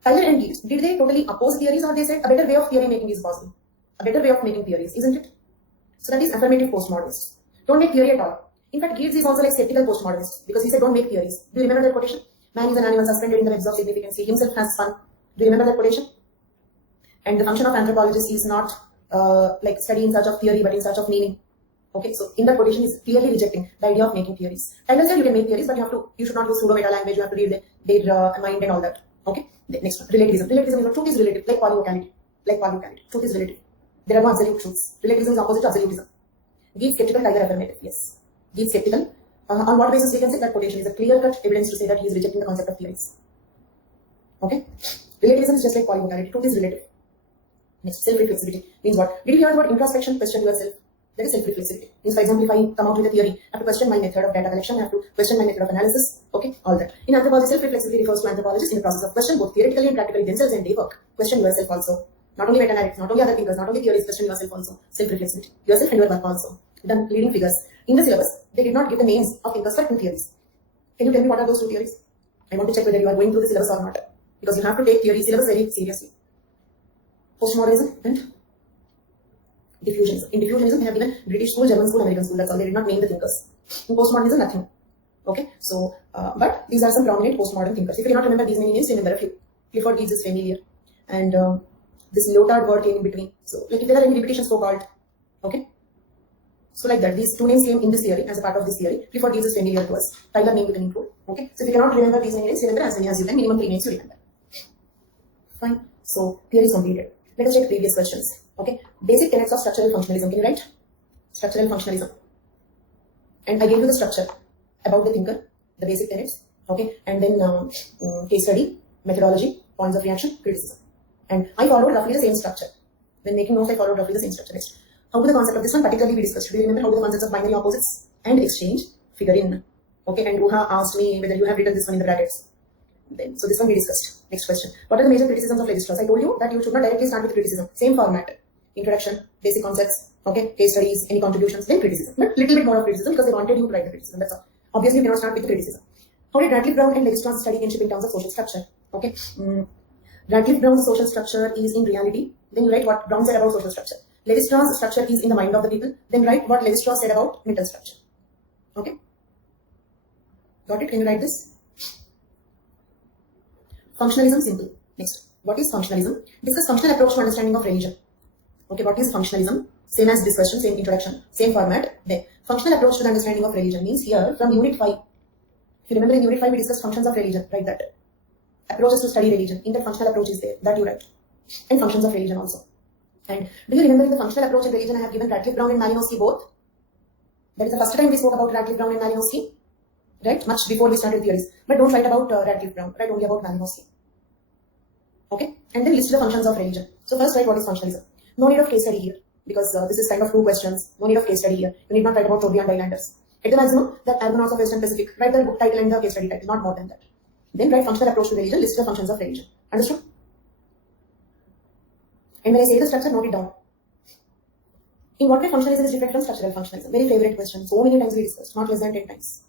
Tyler and Geertz, did they totally oppose theories, or they said a better way of theory making is possible? A better way of making theories, isn't it? So that is affirmative postmodernists. Don't make theory at all. In fact, Geertz is also like skeptical postmodernist because he said don't make theories. Do you remember that quotation? Man is an animal suspended in the webs of significance. He himself has fun. Do you remember that quotation? And the function of anthropologists is not like study in search of theory, but in search of meaning. Okay, so in that quotation is clearly rejecting the idea of making theories. Tyler said you can make theories, but you should not use pseudo-meta language. You have to read their mind and all that. Okay, next one, relativism. Relativism is what truth is relative, like polylocality. Truth is relative. There are no absolute truths. Relativism is opposite to absolutism. Geertz skeptical, Tyler affirmative. Yes, Geertz skeptical. On what basis we can say that quotation is a clear-cut evidence to say that he is rejecting the concept of theories. Okay, relativism is just like polylocality. Truth is relative. Next, self-reflexivity means what? Did you hear about introspection? Question yourself. That is self-reflexivity. Means, for example, if I come out with a theory, I have to question my method of data collection, I have to question my method of analysis. Okay, all that. In anthropology, self-reflexivity refers to anthropologists in the process of question both theoretically and practically themselves and their work. Question yourself also. Not only meta-narratives, not only other thinkers, not only theories, question yourself also. Self-reflexivity. Yourself and your work also. Then leading figures. In the syllabus, they did not give the names of thinkers for two theories. Can you tell me what are those two theories? I want to check whether you are going through the syllabus or not. Because you have to take theory syllabus very seriously. Postmodernism and diffusionism. In diffusionism, they have given British school, German school, American school. That's all. They did not name the thinkers. In postmodernism, nothing. Okay, so but these are some prominent postmodern thinkers. If you cannot remember these many names, remember a few. Clifford Geertz is familiar, and this Lyotard word came in between. So, like if there are any repetitions so-called, okay. So like that, these two names came in this theory as a part of this theory. Clifford Geertz is familiar to us. Tyler name you can include. Okay, so if you cannot remember these many names, remember as many as you can. Minimum 3 names you remember. Fine. So theory is completed. Let us check previous questions. Okay, basic tenets of structural functionalism. Can you write? Structural functionalism. And I gave you the structure about the thinker, the basic tenets. Okay, and then case study, methodology, points of reaction, criticism. And I followed roughly the same structure. When making notes, I followed roughly the same structure. Next, how do the concept of this one particularly we discussed? Do you remember how do the concepts of binary opposites and exchange figure in? Okay, and Uha asked me whether you have written this one in the brackets. Then, so this one we discussed. Next question. What are the major criticisms of registrars? I told you that you should not directly start with criticism. Same format. Introduction, basic concepts, okay, case studies, any contributions, then criticism. But little bit more of criticism because they wanted you to write the criticism. That's all. Obviously, you cannot start with the criticism. How did Radcliffe-Brown and Levi-Strauss study kinship in terms of social structure? Okay. Radcliffe-Brown's social structure is in reality. Then you write what Brown said about social structure. Levi-Strauss' structure is in the mind of the people. Then write what Levi-Strauss said about mental structure. Okay. Got it? Can you write this? Functionalism, simple. Next, what is functionalism? Discuss functional approach to understanding of religion. Okay, what is functionalism? Same as this question, same introduction, same format. Then, functional approach to the understanding of religion means here from Unit 5. If you remember in Unit 5, we discussed functions of religion. Write that. Approaches to study religion. In that functional approach is there. That you write. And functions of religion also. And do you remember in the functional approach in religion, I have given Radcliffe-Brown and Malinowski both? That is the first time we spoke about Radcliffe-Brown and Malinowski. Right? Much before we started theories. But don't write about Radcliffe-Brown. Write only about Malinowski. Okay? And then list the functions of religion. So first write what is functionalism. No need of case study here. Because this is kind of two questions. No need of case study here. You need not write about Toby and Islanders. At the maximum, that Argonauts of Western Pacific. Write the book title and the case study title, not more than that. Then write functional approach to religion, list the functions of religion. Understood? And when I say the structure, note it down. In what way functionalism is different from structural functionalism? Very favorite question. So many times we discussed, not less than 10 times.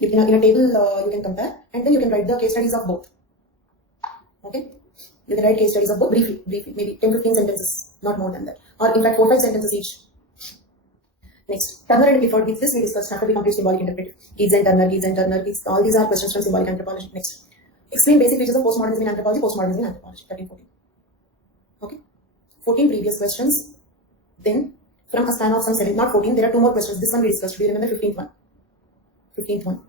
In a table, you can compare, and then you can write the case studies of both. Okay? You can write case studies of both briefly, maybe 10-15 sentences, not more than that. Or in fact, 4-5 sentences each. Next, Turner and Clifford, with this we discussed after we complete symbolic interpretive. Gibbs and Turner, all these are questions from symbolic anthropology. Next, explain basic features of postmodernism in anthropology, 13-14. Okay? 14 previous questions. Then, from a span of some 7, not 14, there are 2 more questions. This one we discussed. Do you remember 15th one? 15th one.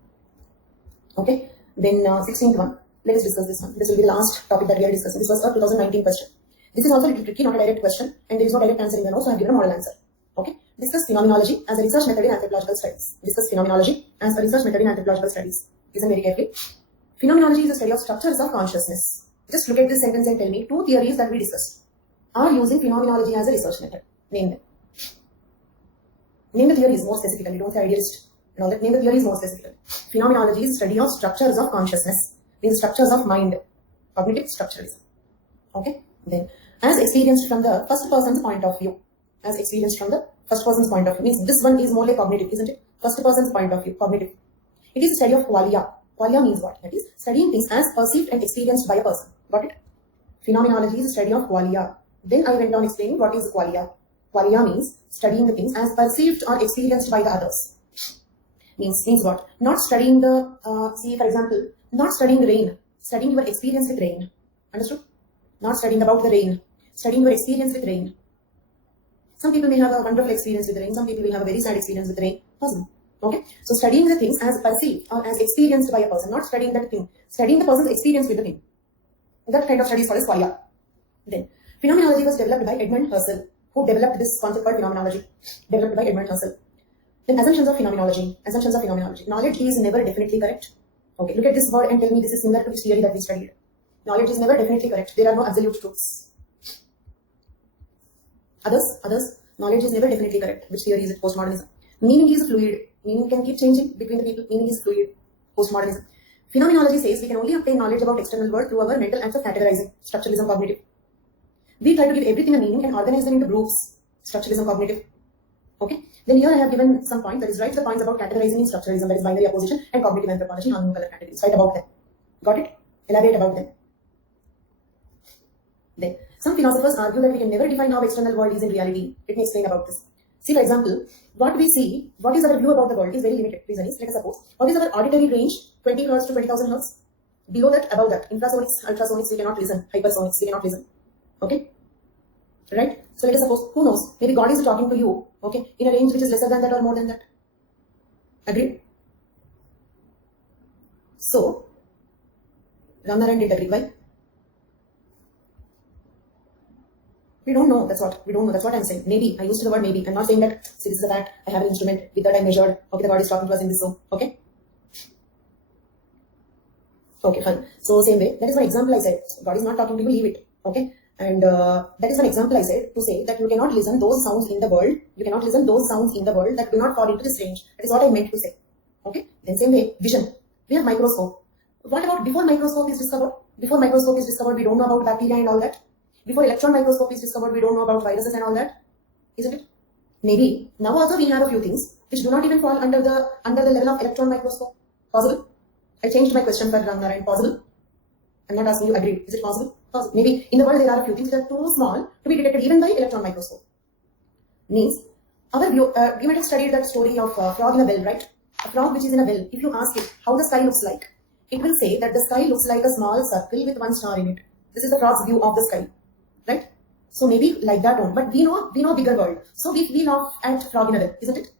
Okay? Then 16th one. Let us discuss this one. This will be the last topic that we are discussing. This was a 2019 question. This is also a little tricky, not a direct question, and there is no direct answer in the notes, so I have given a model answer. Okay? Discuss phenomenology as a research method in anthropological studies. Discuss phenomenology as a research method in anthropological studies. Listen very carefully. Phenomenology is a study of structures of consciousness. Just look at this sentence and tell me 2 theories that we discussed are using phenomenology as a research method. Name them. Name the theories more specifically. Don't say idealist and all that. Name the theories more specifically. Phenomenology is study of structures of consciousness. These structures of mind. Cognitive structuralism. Okay? Then, as experienced from the first person's point of view. As experienced from the first person's point of view. Means this one is more like cognitive, isn't it? First person's point of view. Cognitive. It is a study of qualia. Qualia means what? That is, studying things as perceived and experienced by a person. Got it? Phenomenology is a study of qualia. Then I went on explaining what is qualia. Qualia means studying the things as perceived or experienced by the others. Means what? Not studying the, see for example, not studying the rain. Studying your experience with rain. Understood? Not studying about the rain. Studying your experience with rain. Some people may have a wonderful experience with rain. Some people will have a very sad experience with rain. Possible. Okay? So studying the things as perceived or as experienced by a person. Not studying that thing. Studying the person's experience with the thing. That kind of study is called as qualia. Then, phenomenology was developed by Edmund Husserl, who developed this concept called phenomenology. Developed by Edmund Husserl. Then assumptions of phenomenology. Assumptions of phenomenology. Knowledge is never definitely correct. Okay, look at this word and tell me this is similar to this theory that we studied. Knowledge is never definitely correct. There are no absolute truths. Others, knowledge is never definitely correct. Which theory is it? Postmodernism. Meaning is fluid. Meaning can keep changing between the people. Meaning is fluid. Postmodernism. Phenomenology says we can only obtain knowledge about external world through our mental acts of categorizing. Structuralism, cognitive. We try to give everything a meaning and organize them into groups. Structuralism, cognitive. Okay. Then here I have given some points. That is, write the points about categorizing in structuralism. That is binary opposition and cognitive anthropology, non color categories. Write about them. Got it? Elaborate about them. Then, some philosophers argue that we can never define how external world is in reality. Let me explain about this. See, for example, what we see, what is our view about the world is very limited. Reason is, let us suppose, what is our auditory range? 20 Hz to 20,000 Hz. Below that, above that, infrasonics, ultrasonics, we cannot listen. Hypersonics, we cannot listen. Okay? Right? So let us suppose, who knows? Maybe God is talking to you, okay, in a range which is lesser than that or more than that. Agreed? So, Ramnaran did agree. Why? We don't know. That's what. We don't know. That's what I'm saying. Maybe. I used the word maybe. I'm not saying that, see, this is a fact. I have an instrument. With that I measured. Okay, the God is talking to us in this zone. Okay? Okay, fine. So, same way. That is one example I said. God is not talking to you. Leave it. Okay? And that is one example I said to say that you cannot listen those sounds in the world. You cannot listen those sounds in the world that do not fall into this range. That is what I meant to say. Okay? Then same way, vision. We have microscope. What about before microscope is discovered? Before microscope is discovered, we don't know about bacteria and all that. Before electron microscope is discovered, we don't know about viruses and all that. Isn't it? Maybe. Now also we have a few things which do not even fall under the level of electron microscope. Possible? I changed my question for Ramnaran. Possible? I'm not asking you agree. Is it possible? Possible. Maybe in the world there are a few things that are too small to be detected even by electron microscope. Means, our view, you might have studied that story of frog in a well, right? A frog which is in a well. If you ask it how the sky looks like, it will say that the sky looks like a small circle with one star in it. This is the frog's view of the sky. Right? So maybe like that one. But we know bigger world. So we laugh at frog in a well, isn't it?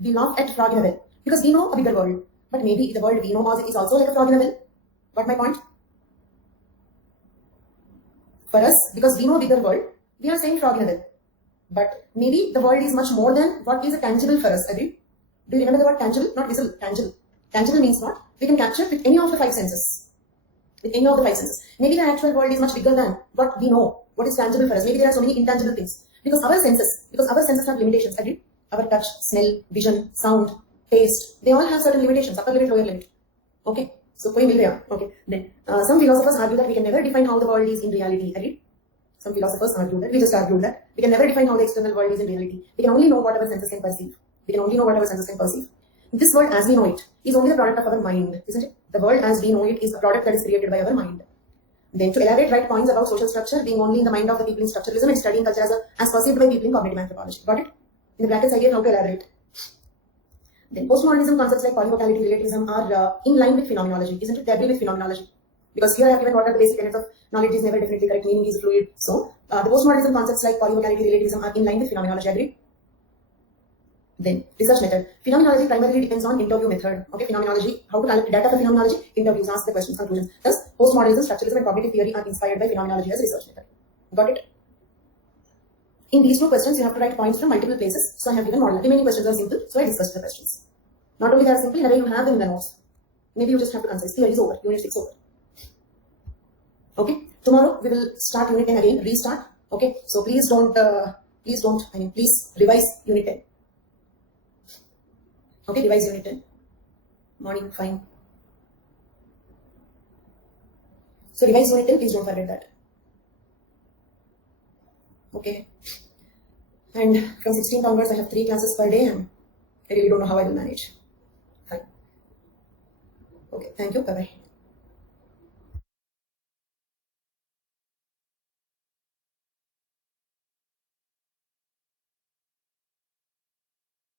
We laugh at frog in a well. Because we know a bigger world. But maybe the world we know is also like a frog in a well. Got my point? For us, because we know bigger world, we are saying frog in a well. But maybe the world is much more than what is tangible for us. Agree? Do you remember the word tangible? Not visible. Tangible. Tangible means what? We can capture with any of the 5 senses. With any of the 5 senses. Maybe the actual world is much bigger than what we know. What is tangible for us? Maybe there are so many intangible things. Because our senses have limitations. Agree? Our touch, smell, vision, sound, taste, they all have certain limitations, upper limit, lower limit. Okay, so okay. Then some philosophers argue that we can never define how the world is in reality. Agreed? Some philosophers argue that, we just argued that we can never define how the external world is in reality. We can only know what our senses can perceive. This world as we know it is only the product of our mind, isn't it? The world as we know it is a product that is created by our mind. Then to elaborate, write points about social structure being only in the mind of the people in structuralism and studying culture as perceived by people in cognitive anthropology. Got it? In the brackets I gave how to elaborate. Then postmodernism concepts like polymorphality, relativism are in line with phenomenology, isn't it? They agree with phenomenology. Because here I have given what are the basic tenets of knowledge is never definitely correct, meaning is fluid. So the postmodernism concepts like polymorphality, relativism are in line with phenomenology. Agree? Then research method. Phenomenology primarily depends on interview method. Okay, phenomenology, how to collect data for phenomenology, interviews, ask the questions, conclusions. Thus, postmodernism, structuralism, and cognitive theory are inspired by phenomenology as research method. Got it? In these two questions, you have to write points from multiple places. So I have given model. Remaining questions are simple, so I discussed the questions. Not only they are simple, in a way you have them in the notes. Maybe you just have to concise. Theory is over. Unit 6 over. Okay. Tomorrow we will start Unit 10 again. Restart. Okay. So please revise Unit 10. Okay, revise Unit 10. Morning, fine. So revise Unit 10, please don't forget that. Okay. And from 16th onwards, I have 3 classes per day and I really don't know how I will manage. Fine. Okay, thank you. Bye-bye.